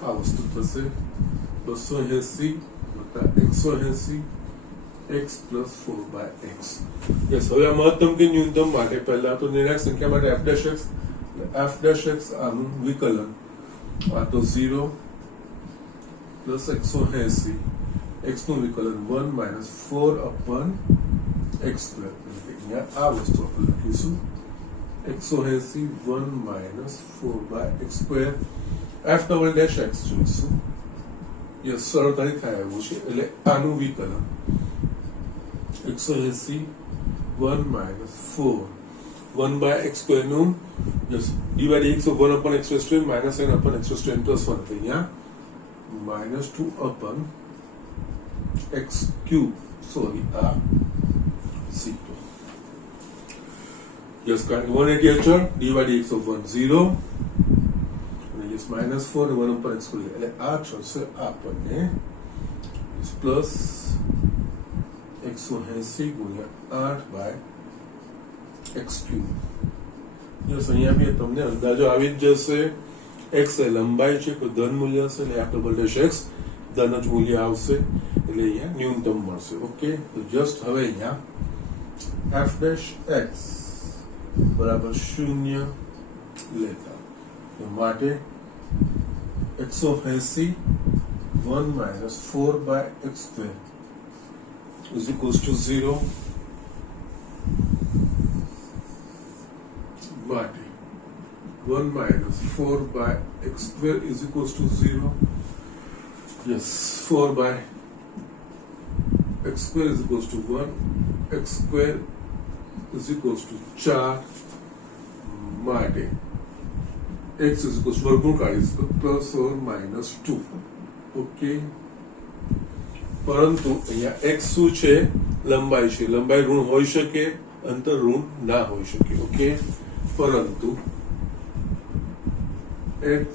આ વસ્તુ થશે 280 + 180 x + 4/x. યસ, હવે આ મહત્તમ કે ન્યૂનતમ માટે પહેલા તો નિર્ણાયક સંખ્યા માટે f'(x) આનું વિકલન આ તો 0 + 180 x નું વિકલન 1 - 4/x². અહીંયા આ વસ્તુ આપણે લખીશું 180 1 - 4/x². f'(x) જોઈશું. યસ, સરળતાથી થાય એવું છે એટલે આનું વિકલન 180 1 - 4 1/x² નું yes divide x of 1/x² - n/x² + 1 અહીંયા -2/x³ સોરી આ 0. યસ, કારણ કે 180 અચળ ડિવાઇડ x of 1 0 અને યસ -4 અને 1/x² એટલે આ થશે આપણને પ્લસ 180 × 8/x³. યસ, અહીંયા બી તમને અંદાજો આવી જ જશે. x એ લંબાઈ છે, કોઈ ધન મૂલ્ય હશે એટલે f'(x) ધન જ મૂલ્ય આવશે એટલે અહીંયા ન્યૂનતમ મળશે. ઓકે, તો જસ્ટ હવે અહીંયા f'(x) = 0 લેતા માટે 180 1 - 4/x² = 0 માટે 1 - 4/x² = 0. Yes, 4/x² = 1, x² = 4 માટે x વર્ગમૂળ કાઢીશું +or -2. ઓકે, પરંતુ અહીંયા x શું છે? લંબાઈ છે. લંબાઈ ઋણ હોઈ શકે, અંતર ઋણ ના હોઈ શકે. ઓકે, પરંતુ x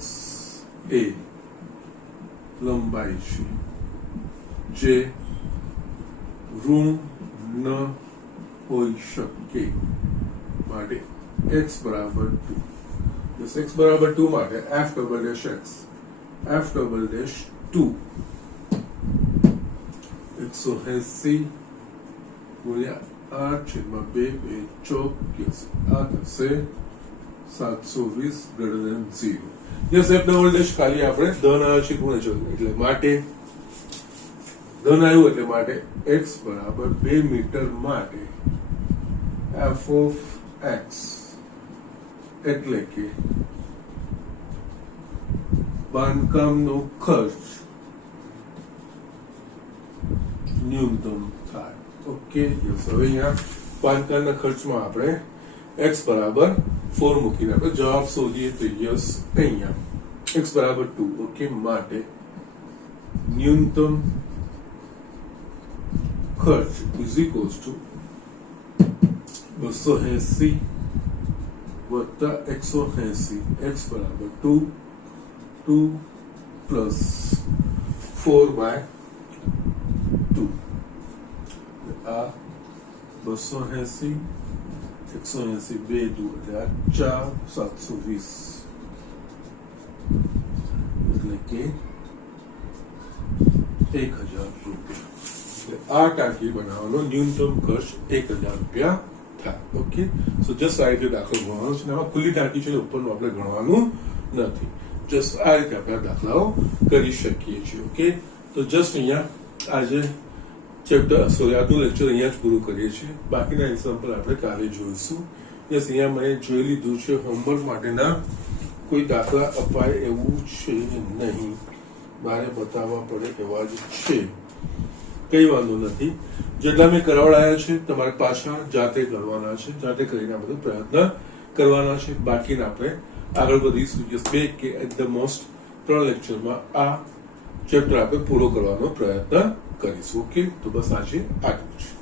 એ લંબાઈ છે જે ઋણ ન હોઈ શકે માટે x = 2. Yes, x = 2 માટે f'(x) f'(2) 180 × 8/2 24 આ થશે 720 > 0. યસ, f'(' ખાલી આપણે ધન આવ્યો છે ગુણે છે એટલે માટે ધન આવ્યું એટલે માટે x = 2 મીટર માટે f(x) એટલે કે બાંધકામનો ખર્ચ ન્યૂનતમ થાય. ઓકે, યસ, હવે અહીંયા બાંધકામના ખર્ચમાં આપણે x = 4 મૂકીને આપણે જવાબ શોધીએ તો યસ અહીંયા x = 2. ઓકે, માટે ન્યૂનતમ ખર્ચ = 280 + 180 x = 2 + 4/2 આ 280 180 2 2 એટલે 4 720 એટલે કે 1000 રૂપિયા. આ ટાંકી બનાવવાનો ન્યૂનતમ ખર્ચ 1000 રૂપિયા થાય. ઓકે, સો જસ્ટ આ રીતે દાખલો ગણવાનો છે. આમાં ખુલ્લી ટાંકી છે, ઉપરનું આપણે ગણવાનું નથી. જસ્ટ આ રીતે આપણે દાખલાઓ કરી શકીએ છીએ. ઓકે, તો જસ્ટ અહીંયા આજે આજનું લેક્ચર અહીંયા જ પૂરું કરીએ છીએ. બાકીના એક્ઝામ્પલ આપણે કાલે જોઈશું. યસ, અહીંયા મેં જોઈ લીધું છે. હોમવર્ક માટેના કોઈ દાખલા અપાય એવું છે નહીં, મારે બતાવવા પડે એવા જ છે. કઈ વાંધો નથી, જેટલા મેં કરાવડાયા છે તમારે પાછા જાતે કરવાના છે. જાતે કરીને આ બધું પ્રયત્ન કરવાના છે. બાકીના આપણે આગળ વધીશું. યસ, 2 કે એટ ધ મોસ્ટ 3 લેક્ચરમાં આ ચેપ્ટર આપણે પૂરો કરવાનો પ્રયત્ન કરીશું. ઓકે, તો બસ આજે આટલું છે.